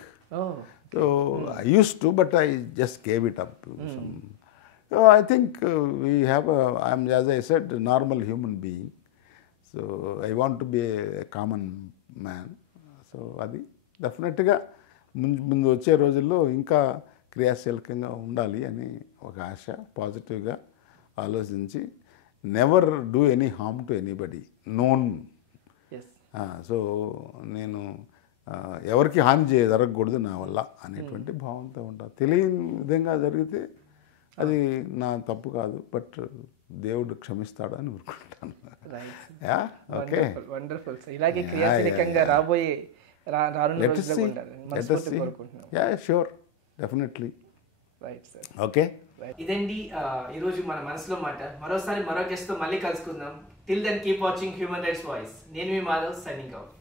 So I use to, but I just gave it up. So I think we have I'm, as I said, normal human being. So I want to be a common man. So అది డెఫినెట్గా ముందు వచ్చే రోజుల్లో ఇంకా క్రియాశీలకంగా ఉండాలి అని ఒక ఆశ. పాజిటివ్గా ఆలోచించి never do any harm to anybody known. So నేను ఎవరికి హాని జరగకూడదు నా వల్ల అనేటువంటి భావంతో ఉంటాను. తెలియని విధంగా జరిగితే అది నా తప్పు కాదు, బట్ దేవుడు క్షమిస్తాడు అని ఊరుకుంటాను. Okay, wonderful. ఇలాగే క్రియాశీలకంగా రాబోయే రానున్న రోజుల్లో ఉండాలని కోరుకుంటున్నాను. Yeah sure, definitely. Right sir. Okay, ఇదండి ఈరోజు మన మనసులో మాట. మరోసారి మరో గెస్ట్తో మళ్ళీ కలుసుకుందాం. Till then keep watching human rights voice. నేను మీ మాధవ్, సైనింగ్ ఆఫ్.